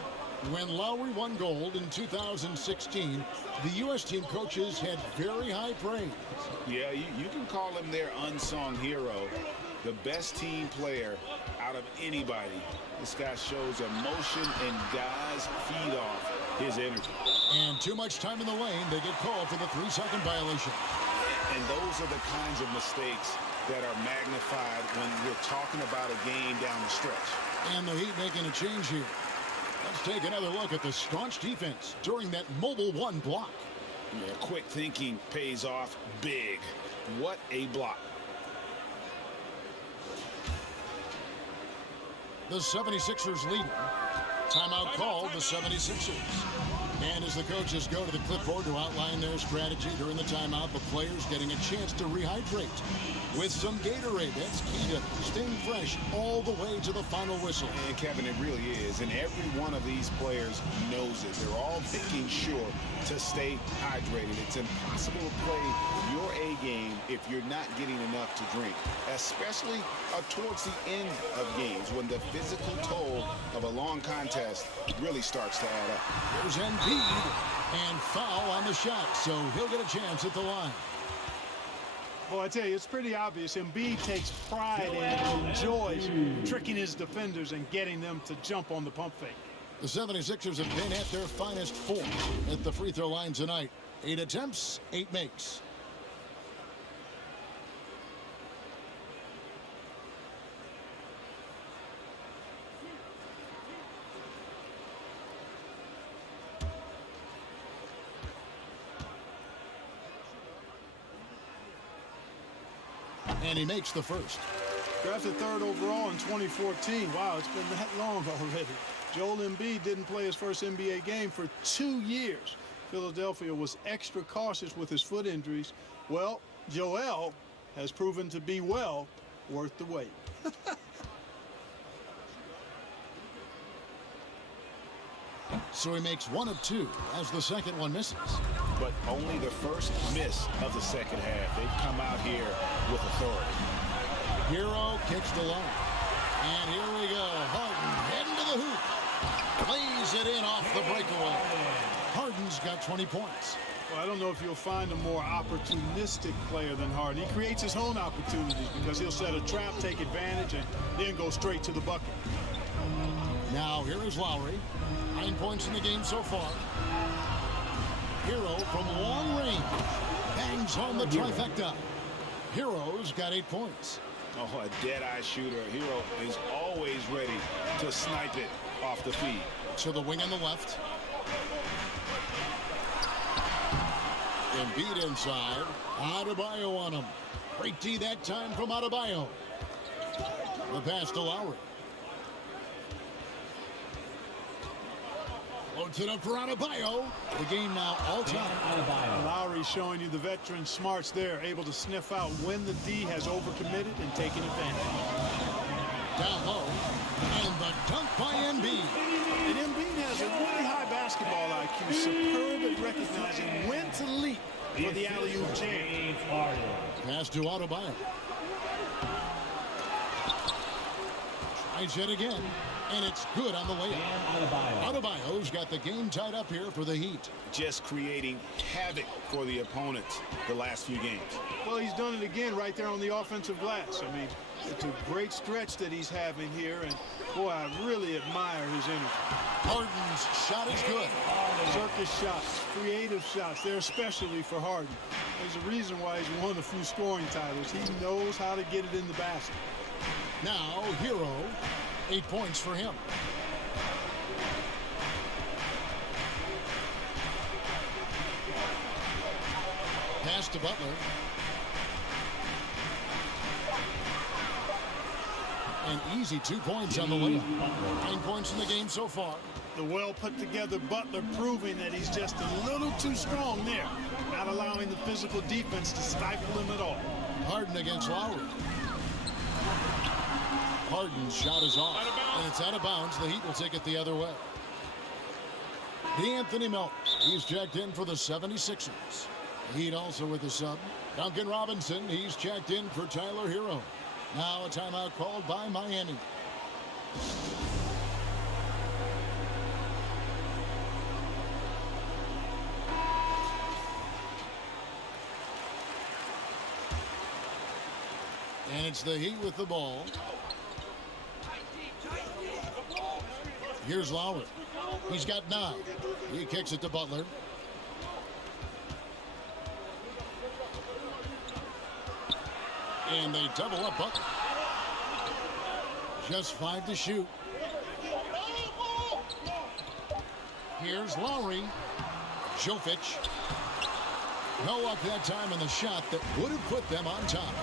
When Lowry won gold in 2016, the U.S. team coaches had very high praise. Yeah, you can call him their unsung hero, the best team player out of anybody. This guy shows emotion, and guys feed off his energy. And too much time in the lane, they get called for the 3-second violation. And those are the kinds of mistakes that are magnified when we're talking about a game down the stretch. And the Heat making a change here. Let's take another look at the staunch defense during that Mobile One block. Yeah, quick thinking pays off big. What a block. The 76ers leading. Timeout called, the 76ers. And as the coaches go to the clipboard to outline their strategy during the timeout, the players getting a chance to rehydrate with some Gatorade. That's key to staying fresh all the way to the final whistle. And Kevin, it really is. And every one of these players knows it. They're all making sure to stay hydrated. It's impossible to play your A game if you're not getting enough to drink, especially towards the end of games when the physical toll of a long contest really starts to add up. There's Embiid, and foul on the shot, so he'll get a chance at the line. Well, I tell you, it's pretty obvious. Embiid takes pride and enjoys tricking his defenders and getting them to jump on the pump fake. The 76ers have been at their finest form at the free throw line tonight. 8 attempts, 8 makes. And he makes the first. Drafted 3rd overall in 2014. Wow, it's been that long already. Joel Embiid didn't play his first NBA game for 2 years. Philadelphia was extra cautious with his foot injuries. Well, Joel has proven to be well worth the wait. So he makes 1 of 2 as the second one misses. But only the first miss of the second half. They've come out here with authority. Hero kicks the line. And here we go. Harden heading to the hoop. Plays it in off the breakaway. Harden's got 20 points. Well, I don't know if you'll find a more opportunistic player than Harden. He creates his own opportunities because he'll set a trap, take advantage, and then go straight to the bucket. Now here is Lowry. 9 points in the game so far. Hero from long range bangs home the trifecta. Hero's got 8 points. Oh, a dead-eye shooter. Hero is always ready to snipe it off the feed. To the wing on the left. Embiid inside. Adebayo on him. Great D that time from Adebayo. The pass to Lowry. Floats it up for Adebayo. The game now all time. Lowry showing you the veteran smarts there, able to sniff out when the D has overcommitted and taken advantage. Down low. And the dunk by Embiid. And Embiid has a really high basketball IQ, superb at recognizing when to leap for the alley-oop jam. Pass to Adebayo. Tries it again, and it's good on the layup. Adebayo's got the game tied up here for the Heat. Just creating havoc for the opponents the last few games. Well, he's done it again right there on the offensive glass. I mean, it's a great stretch that he's having here, and boy, I really admire his energy. Harden's shot is good. Circus shots, creative shots, they're especially for Harden. There's a reason why he's won a few scoring titles. He knows how to get it in the basket. Now, Hero, 8 points for him. Pass to Butler. An easy 2 points on the layup. 9 points in the game so far. The well-put-together Butler proving that he's just a little too strong there, not allowing the physical defense to stifle him at all. Harden against Lowry. Harden's shot is off, and it's out of bounds. The Heat will take it the other way. D'Anthony Melton, he's checked in for the 76ers. The Heat also with the sub. Duncan Robinson, he's checked in for Tyler Hero. Now a timeout called by Miami. it's the Heat with the ball. Here's Lowry. He's got 9. He kicks it to Butler. And they double up Butler. Just 5 to shoot. Here's Lowry. Jovic. No luck that time in the shot that would have put them on top.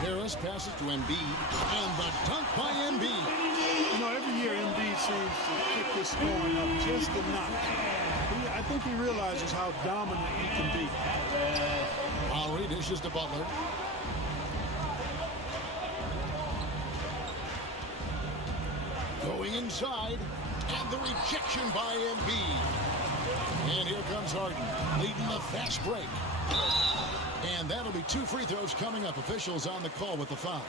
Harris passes to Embiid, and the dunk by Embiid. You know, every year Embiid seems to kick his scoring up just a notch. I think he realizes how dominant he can be. Lowry dishes to Butler. Going inside, and the rejection by Embiid. And here comes Harden, leading the fast break. And that'll be 2 free throws coming up. Officials on the call with the foul.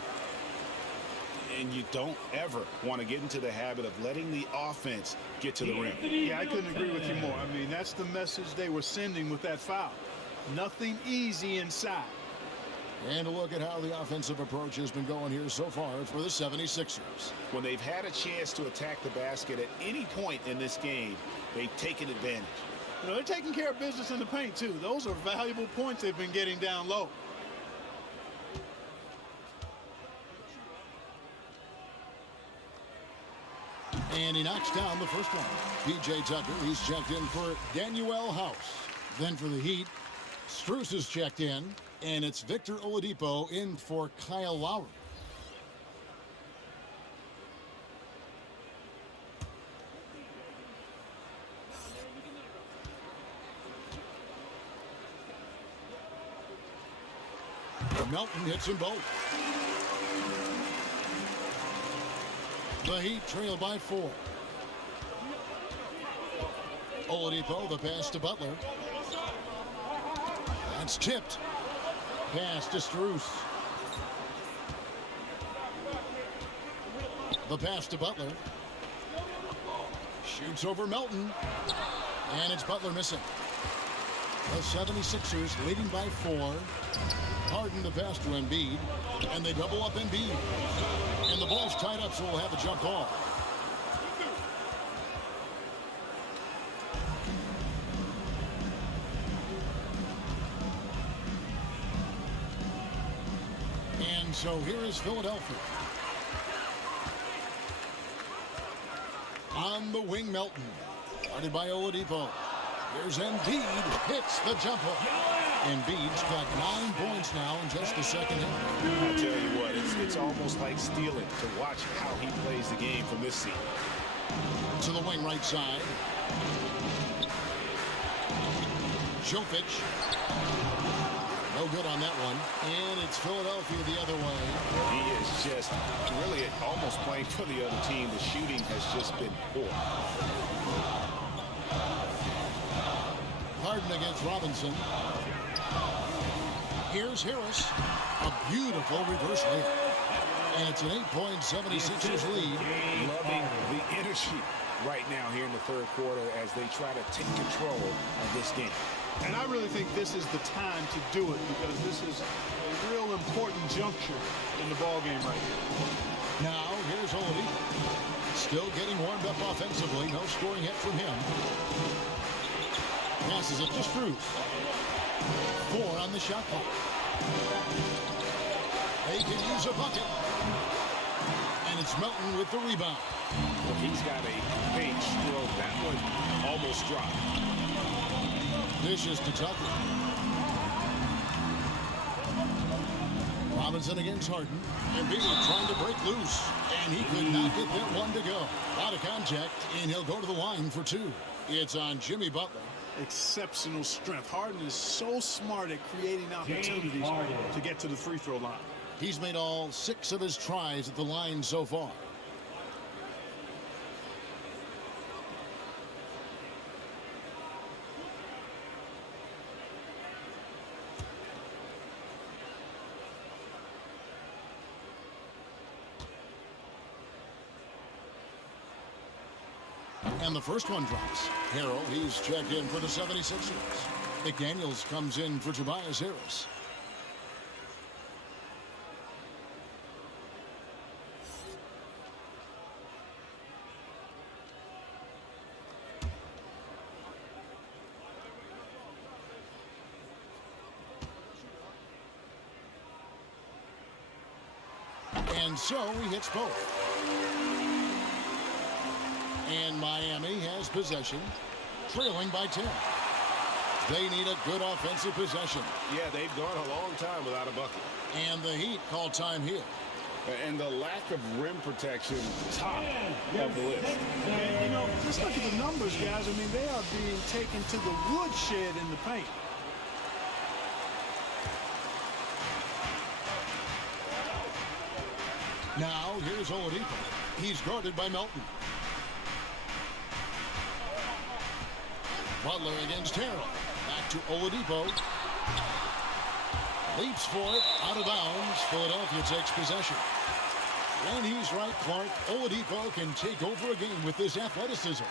And you don't ever want to get into the habit of letting the offense get to the rim. Yeah, I couldn't agree with you more. I mean, that's the message they were sending with that foul. Nothing easy inside. And a look at how the offensive approach has been going here so far for the 76ers. When they've had a chance to attack the basket at any point in this game, they've taken advantage. You know, they're taking care of business in the paint, too. Those are valuable points they've been getting down low. And he knocks down the first one. P.J. Tucker, he's checked in for Danuel House. Then for the Heat, Strus is checked in, and it's Victor Oladipo in for Kyle Lowry. Melton hits them both. The Heat trail by 4. Oladipo, the pass to Butler. That's tipped. Pass to Strus. The pass to Butler. Shoots over Melton. And it's Butler missing. The 76ers leading by 4. Harden the pass to Embiid. And they double up Embiid. And the ball's tied up, so we'll have a jump ball. And so here is Philadelphia. On the wing, Melton. Guarded by Oladipo. Here's Embiid. Hits the jumper. Embiid's got 9 points now in just the second half. I'll tell you what, it's almost like stealing to watch how he plays the game from this seat. To the wing right side. Jovic. No good on that one. And it's Philadelphia the other way. He is just really almost playing for the other team. The shooting has just been poor. Harden against Robinson. Here's Harris. A beautiful reverse layup. And it's an 8-point 76ers lead. Loving the energy right now here in the third quarter as they try to take control of this game. And I really think this is the time to do it because this is a real important juncture in the ballgame right here. Now, here's Oladipo. Still getting warmed up offensively. No scoring hit from him. Passes it to Strus. 4 on the shot clock. They can use a bucket. And it's Melton with the rebound. Well, he's got a great stroke. That one almost dropped. Dishes to Tucker. Robinson against Harden. Embiid trying to break loose. And he could not get that one to go. Out of contact, and he'll go to the line for 2. It's on Jimmy Butler. Exceptional strength. Harden is so smart at creating opportunities to get to the free throw line. He's made all 6 of his tries at the line so far. And the first one drops. Harrell, he's checked in for the 76ers. McDaniels comes in for Tobias Harris. And so he hits both. And Miami has possession, trailing by 10. They need a good offensive possession. Yeah, they've gone a long time without a bucket. And the Heat call time here. And the lack of rim protection, top of the list. And, you know, just look at the numbers, guys. I mean, they are being taken to the woodshed in the paint. Now, here's Oladipo. He's guarded by Melton. Butler against Harrell. Back to Oladipo. Leaps for it, out of bounds. Philadelphia takes possession. And he's right, Clark. Oladipo can take over a game with this athleticism.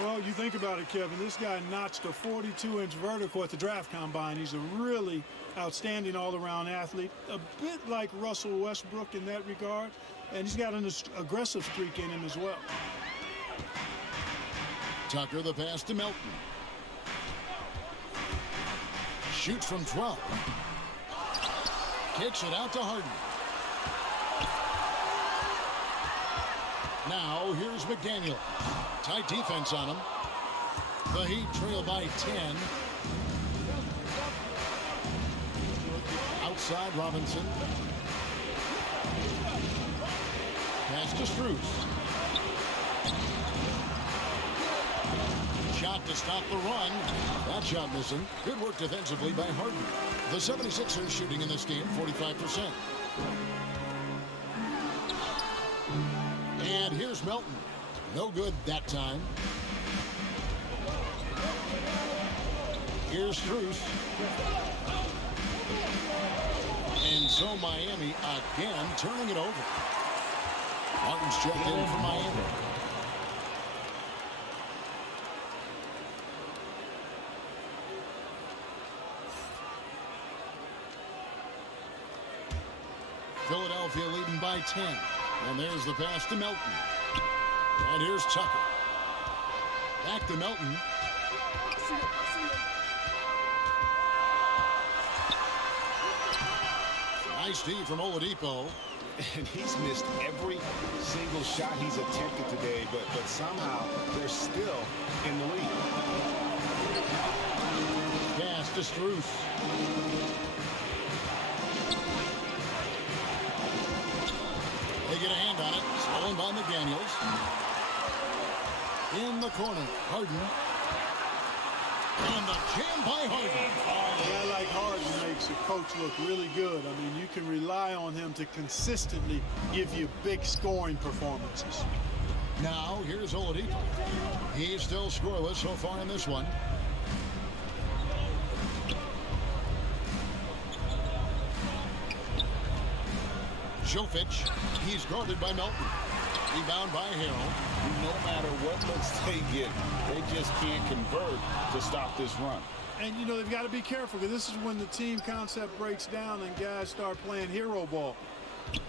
Well, you think about it, Kevin. This guy notched a 42-inch vertical at the draft combine. He's a really outstanding all-around athlete, a bit like Russell Westbrook in that regard. And he's got an aggressive streak in him as well. Tucker, the pass to Melton. Shoots from 12. Kicks it out to Harden. Now, here's McDaniel. Tight defense on him. The Heat trail by 10. Outside Robinson. Pass to Strus. Shot to stop the run. That shot missing. Good work defensively by Harden. The 76ers shooting in this game 45%. And here's Melton. No good that time. Here's Strus. And so Miami again turning it over. Martin's checked in for Miami. Philadelphia leading by 10. And there's the pass to Melton. And here's Tucker. Back to Melton. Nice D from Oladipo. And he's missed every single shot he's attempted today, but somehow they're still in the lead. Pass to Strus. They get a hand on it. Stolen by McDaniels. In the corner, Harden. And the jam by Harden. A guy like Harden makes a coach look really good. I mean, you can rely on him to consistently give you big scoring performances. Now, here's Oladipo. He's still scoreless so far in this one. Jovic, he's guarded by Melton. Rebound by Harrell. No matter what looks they get, they just can't convert to stop this run. And, you know, they've got to be careful because this is when the team concept breaks down and guys start playing hero ball.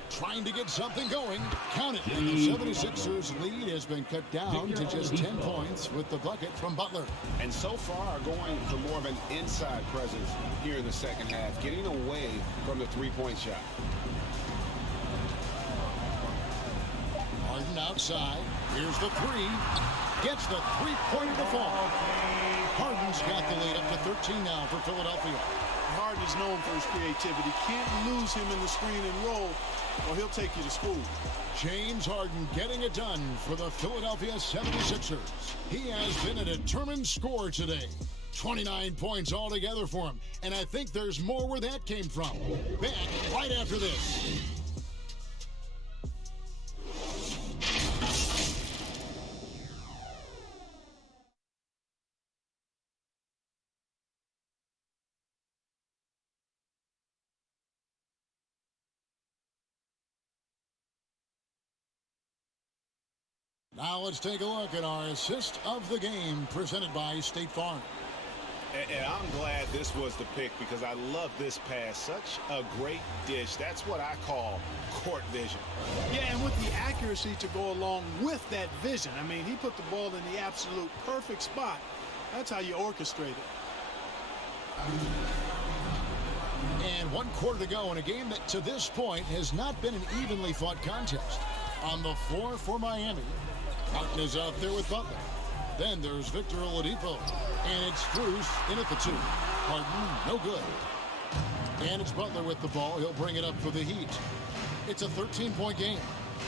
Trying to get something going. Count it. And the 76ers lead has been cut down to just 10 points with the bucket from Butler. And so far going for more of an inside presence here in the second half, getting away from the three-point shot. Harden outside. Here's the three. Gets the three-pointer to fall. Harden's got the lead up to 13 now for Philadelphia. Harden is known for his creativity. Can't lose him in the screen and roll, or he'll take you to school. James Harden getting it done for the Philadelphia 76ers. He has been a determined scorer today. 29 points altogether for him. And I think there's more where that came from. Back right after this. Now let's take a look at our assist of the game presented by State Farm. And I'm glad this was the pick because I love this pass. Such a great dish. That's what I call court vision. Yeah, and with the accuracy to go along with that vision. I mean, he put the ball in the absolute perfect spot. That's how you orchestrate it. And 1 quarter to go in a game that to this point has not been an evenly fought contest. On the floor for Miami, Martin is out there with Butler. Then there's Victor Oladipo. And it's Strus in at the 2. Harden, no good. And it's Butler with the ball. He'll bring it up for the Heat. It's a 13-point game.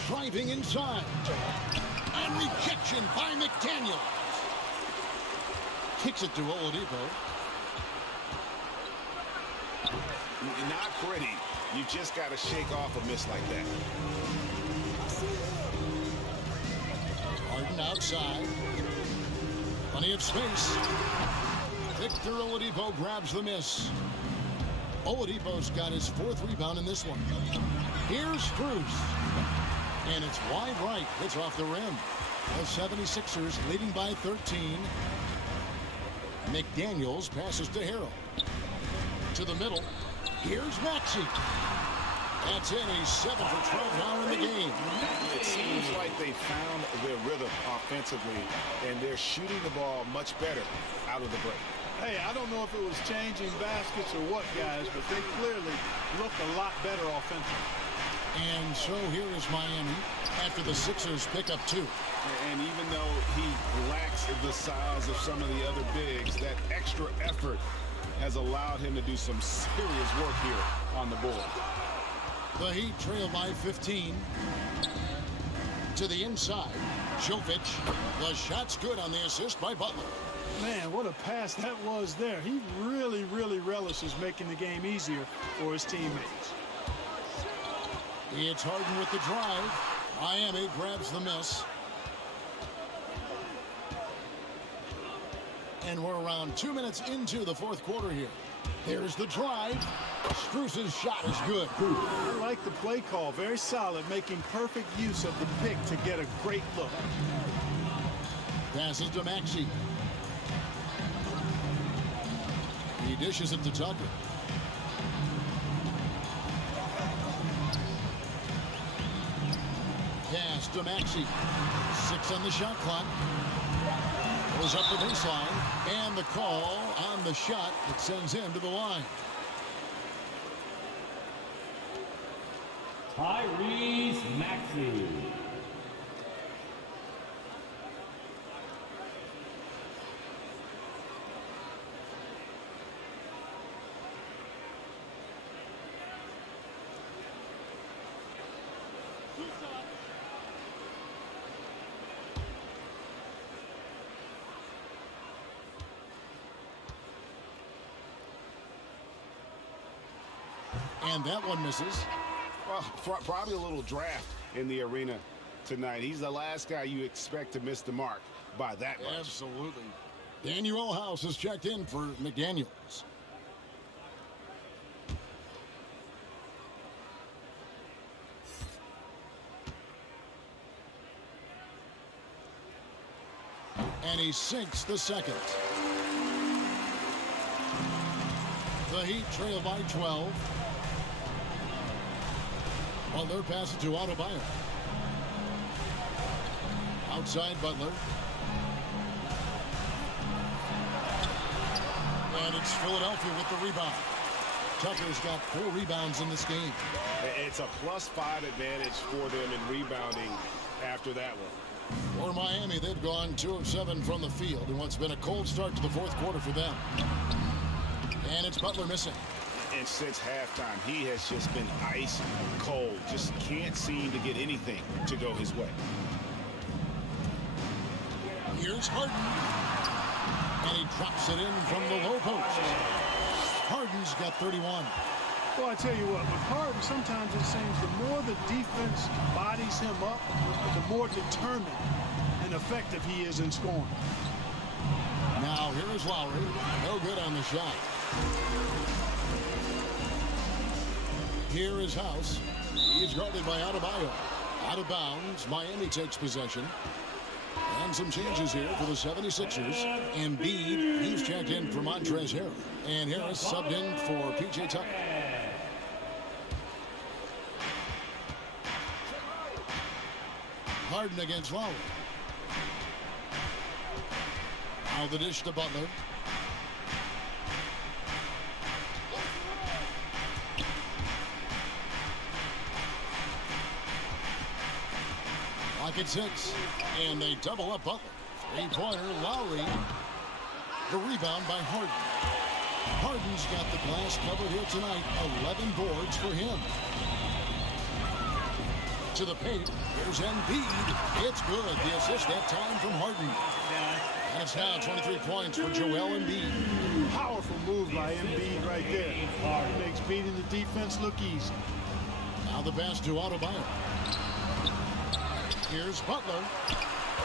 Driving inside. And rejection by McDaniel. Kicks it to Oladipo. Not pretty. You just got to shake off a miss like that. Harden outside. Plenty of space. Victor Oladipo grabs the miss. Oladipo's got his 4th rebound in this one. Here's Strus. And it's wide right. It's off the rim. The 76ers leading by 13. McDaniels passes to Harrell. To the middle. Here's Maxey. That's in. He's 7 for 12 now in the game. It seems like they found their rhythm offensively, and they're shooting the ball much better out of the break. Hey, I don't know if it was changing baskets or what, guys, but they clearly look a lot better offensively. And so here is Miami after the Sixers pick up 2. And even though he lacks the size of some of the other bigs, that extra effort has allowed him to do some serious work here on the board. The Heat trail by 15. To the inside. Jovic. The shot's good on the assist by Butler. Man, what a pass that was there. He really, really relishes making the game easier for his teammates. It's Harden with the drive. Miami grabs the miss. And we're around 2 minutes into the 4th quarter here. There's the drive. Strus's shot is good. I like the play call. Very solid, making perfect use of the pick to get a great look. Passes to Maxey. He dishes it to Tucker. Pass to Maxey. 6 on the shot clock. Goes up the baseline. And the call on the shot that sends him to the line. Tyrese Maxey. And that one misses. Well, probably a little draft in the arena tonight. He's the last guy you expect to miss the mark by that much. Absolutely. Daniel House has checked in for McDaniels. And he sinks the second. The Heat trail by 12. Butler passes to Adebayo. Outside Butler. And it's Philadelphia with the rebound. Tucker's got 4 rebounds in this game. It's a +5 advantage for them in rebounding after that one. For Miami, they've gone 2 of 7 from the field in what's been a cold start to the 4th quarter for them. And it's Butler missing. And since halftime, he has just been ice cold. Just can't seem to get anything to go his way. Here's Harden. And he drops it in from the low post. Harden's got 31. Well, I tell you what, with Harden, sometimes it seems the more the defense bodies him up, the more determined and effective he is in scoring. Now, here is Lowry. No good on the shot. Here is House. He's guarded by Adebayo. Out of bounds. Miami takes possession. And some changes here for the 76ers. Embiid, he's checked in for Montrezl Harrell. And Harris subbed in for P.J. Tucker. Harden against Lowry. Now the dish to Butler. back at 6. And they double up Butler. Three-pointer, Lowry. The rebound by Harden. Harden's got the glass covered here tonight. 11 boards for him. To the paint. Here's Embiid. It's good. The assist that time from Harden. And it's now 23 points for Joel Embiid. Powerful move by Embiid right there. It makes beating the defense look easy. Now the pass to Adebayo. Here's Butler.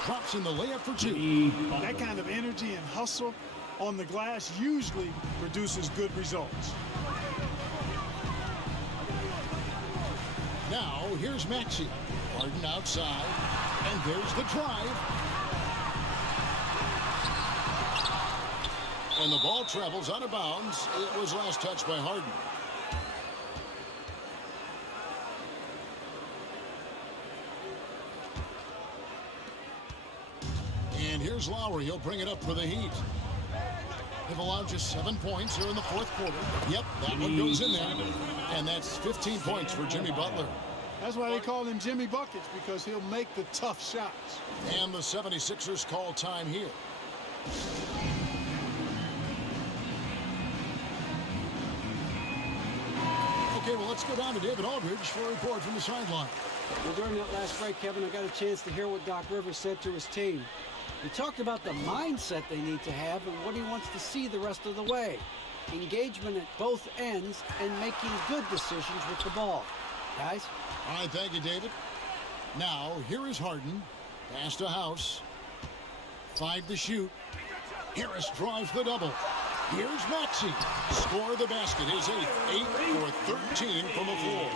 Drops in the layup for 2. That kind of energy and hustle on the glass usually produces good results. Now here's Maxey. Harden outside. And there's the drive. And the ball travels out of bounds. It was last touched by Harden. And here's Lowry. He'll bring it up for the Heat. They've allowed just 7 points here in the fourth quarter. Yep, that one goes in there. And that's 15 points for Jimmy Butler. That's why they call him Jimmy Buckets, because he'll make the tough shots. And the 76ers call time here. Okay, well, let's go down to David Aldridge for a report from the sideline. Well, during that last break, Kevin, I got a chance to hear what Doc Rivers said to his team. He talked about the mindset they need to have and what he wants to see the rest of the way. Engagement at both ends and making good decisions with the ball. Guys? All right, thank you, David. Now, here is Harden. Pass to House. 5 to shoot. Harris drives the double. Here's Maxey. Score the basket. His 8th. 8 for 13 from the floor.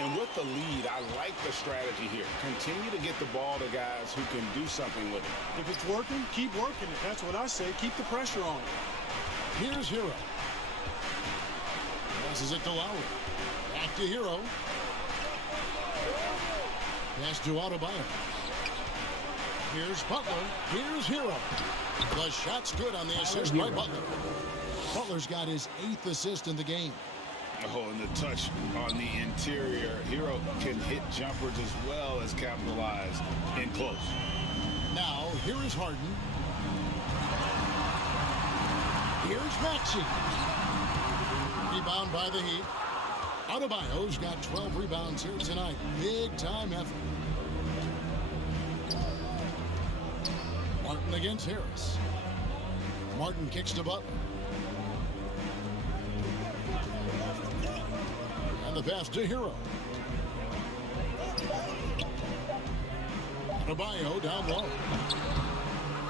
And with the lead, I like the strategy here. Continue to get the ball to guys who can do something with it. If it's working, keep working it. That's what I say. Keep the pressure on it. Here's Hero. Passes it to Lowry. Back to Hero. Pass to Adebayo. Here's Butler. Here's Hero. The shot's good on the assist by Butler. Butler's got his 8th assist in the game. Oh, and the touch on the interior. Hero can hit jumpers as well as capitalize in close. Now, here is Harden. Here's Maxey. Rebound by the Heat. Adebayo's got 12 rebounds here tonight. Big time effort. Martin against Harris. Martin kicks to Butler. And the pass to Hero. Adebayo down low.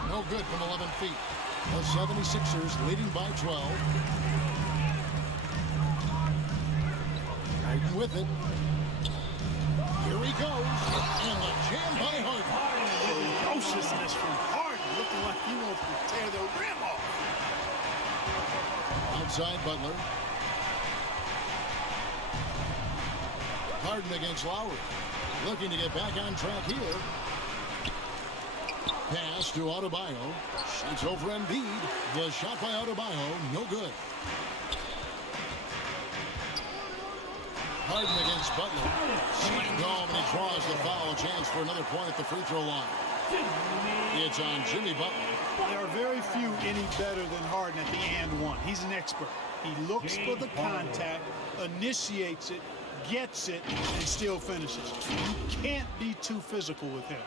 No good from 11 feet. The 76ers leading by 12. Harden with it. Here he goes. And the jam by Harden. Ferociousness from Harden, looking like he wants to tear the rim off. Outside Butler. Harden against Lowry. Looking to get back on track here. Pass to Adebayo. Shoots over Embiid. The shot by Adebayo, no good. Harden against Butler. Slammed home, and he draws the foul. A chance for another point at the free throw line. It's on Jimmy Butler. There are very few any better than Harden at the and one. He's an expert. He looks for the contact, initiates it, gets it, and still finishes. You can't be too physical with him.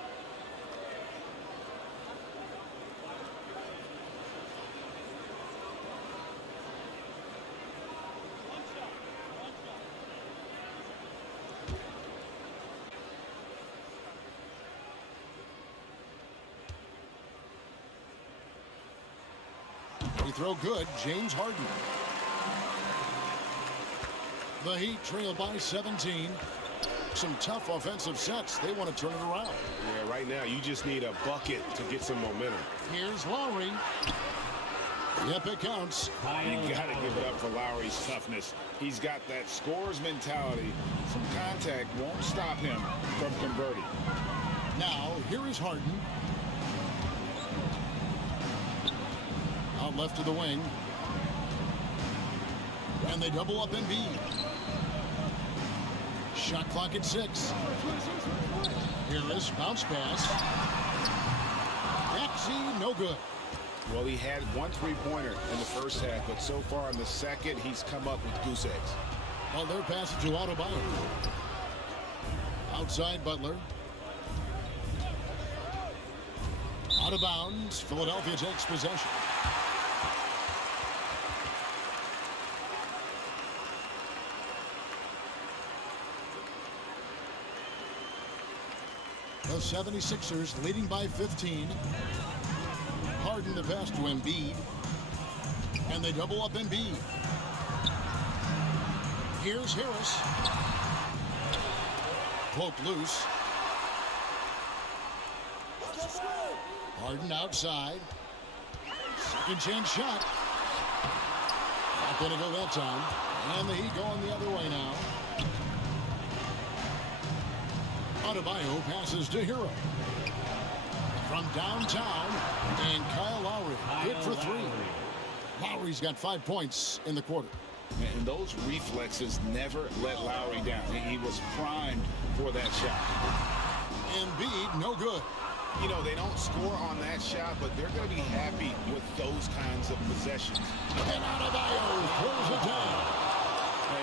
Free throw good, James Harden. The Heat trail by 17. Some tough offensive sets. They want to turn it around. Yeah, right now you just need a bucket to get some momentum. Here's Lowry. Yep, it counts. You got to give it up for Lowry's toughness. He's got that scorer's mentality. Some contact won't stop him from converting. Now, here is Harden. Out left to the wing. And they double up Embiid. Shot clock at 6. Harris, bounce pass. Maxey, no good. Well, he had 1 3-pointer in the first half, but so far in the second, he's come up with goose eggs. Well, their pass to Adebayo. Outside Butler. Out of bounds. Philadelphia takes possession. The 76ers leading by 15. Harden the pass to Embiid. And they double up Embiid. Here's Harris. Poke loose. Harden outside. Second chance shot. Not going to go that time. And the Heat going the other way now. Adebayo passes to Hero. From downtown, and Kyle Lowry good for 3. Lowry's got 5 points in the quarter. And those reflexes never let Lowry down. He was primed for that shot. Embiid, no good. You know, they don't score on that shot, but they're going to be happy with those kinds of possessions. And Adebayo throws it down.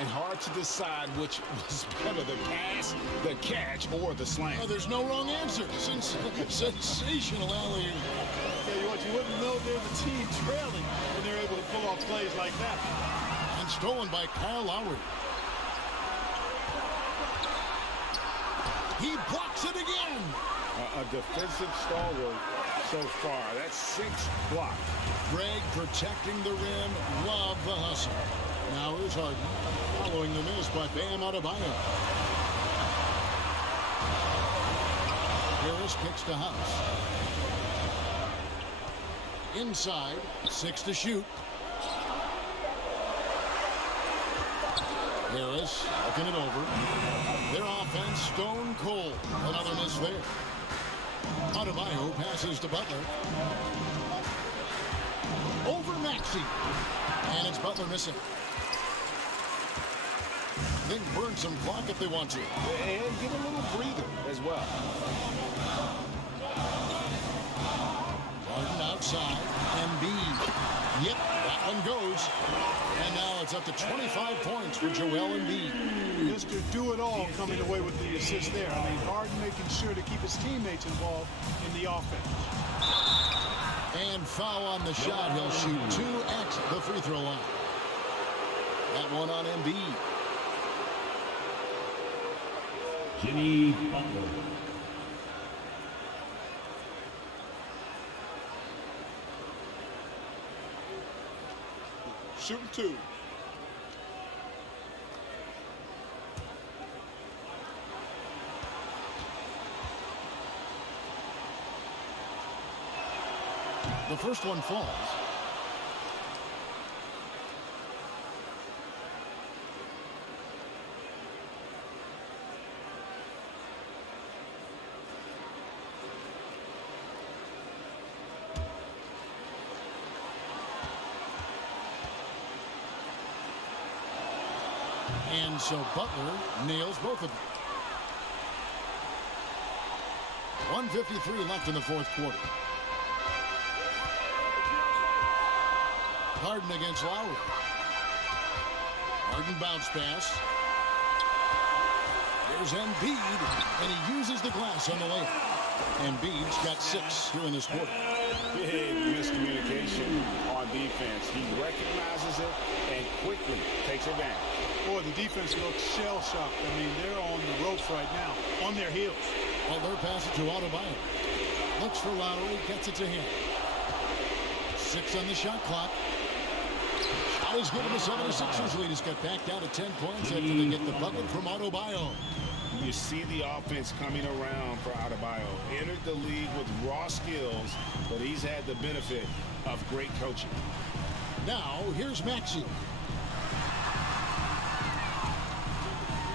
And hard to decide which was better, the pass, the catch, or the slam. Oh, there's no wrong answer. Sensational alley. Yeah, you wouldn't know they're the team trailing when they're able to pull off plays like that. And stolen by Kyle Lowry. He blocks it again. A defensive stalwart so far. That's 6 blocks. Greg protecting the rim. Love the hustle. Now here's Harden. Following the miss by Bam Adebayo. Harris kicks to House. Inside, 6 to shoot. Harris looking it over. Their offense stone cold. Another miss there. Adebayo passes to Butler. Over Maxey. And it's Butler missing. They can burn some clock if they want to. And get a little breather as well. Harden outside. Embiid. Yep, that one goes. And now it's up to 25 points for Joel Embiid. Mr. Do-It-All coming away with the assist there. I mean, Harden making sure to keep his teammates involved in the offense. And foul on the shot. He'll shoot 2 at the free throw line. That one on Embiid. Jimmy Butler. Shooting 2. The first one falls. And so Butler nails both of them. 1:53 left in the fourth quarter. Harden against Lowry. Harden bounce pass. There's Embiid, and he uses the glass on the layup. Embiid's got 6 here in this quarter. Big miscommunication on defense. He recognizes it and quickly takes advantage. Boy, the defense looks shell-shocked. I mean, they're on the ropes right now, on their heels. Well, they're passing to Adebayo. Looks for Lowry, gets it to him. 6 on the shot clock. Shot is good, and the 76ers lead has got back down to 10 points after they get the bucket from Adebayo. You see the offense coming around for Adebayo. Entered the league with raw skills, but he's had the benefit of great coaching. Now, here's Maxey.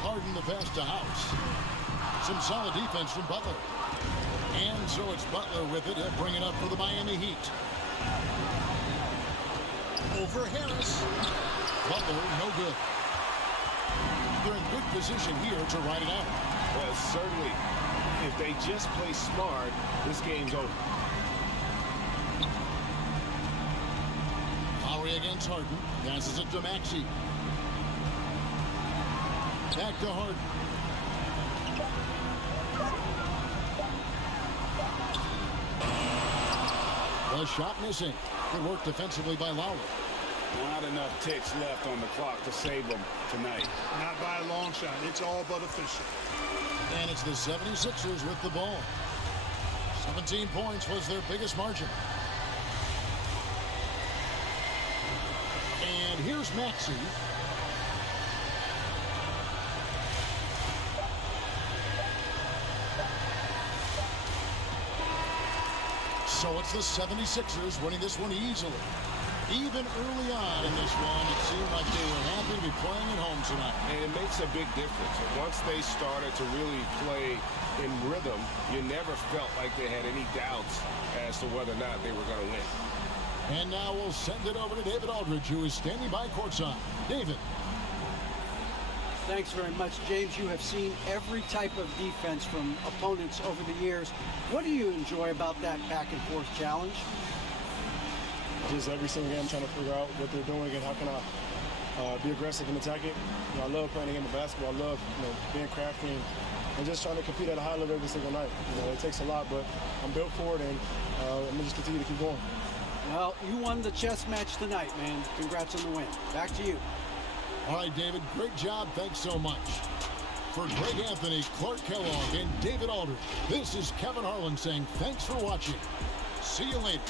Harden the pass to House. Some solid defense from Butler. And so it's Butler with it. He'll bring it up for the Miami Heat. Over Harris. Butler, no good. they're in good position here to ride it out. Well, certainly, if they just play smart, this game's over. Lowry against Harden. Passes it to Maxey. Back to Harden. The shot missing. Good work defensively by Lowry. Not enough ticks left on the clock to save them tonight. Not by a long shot. It's all but official. And it's the 76ers with the ball. 17 points was their biggest margin. And here's Maxey. So it's the 76ers winning this one easily. Even early on in this one, it seemed like they were happy to be playing at home tonight. And it makes a big difference. Once they started to really play in rhythm, you never felt like they had any doubts as to whether or not they were going to win. And now we'll send it over to David Aldridge, who is standing by courtside. David. Thanks very much, James. You have seen every type of defense from opponents over the years. What do you enjoy about that back-and-forth challenge? Just every single game, I'm trying to figure out what they're doing and how can I be aggressive and attack it. You know, I love playing the game of basketball. I love being crafty and just trying to compete at a high level every single night. You know, it takes a lot, but I'm built for it, and I'm going to just continue to keep going. Well, you won the chess match tonight, man. Congrats on the win. Back to you. All right, David, great job. Thanks so much. For Greg Anthony, Clark Kellogg, and David Aldridge, this is Kevin Harlan saying thanks for watching. See you later.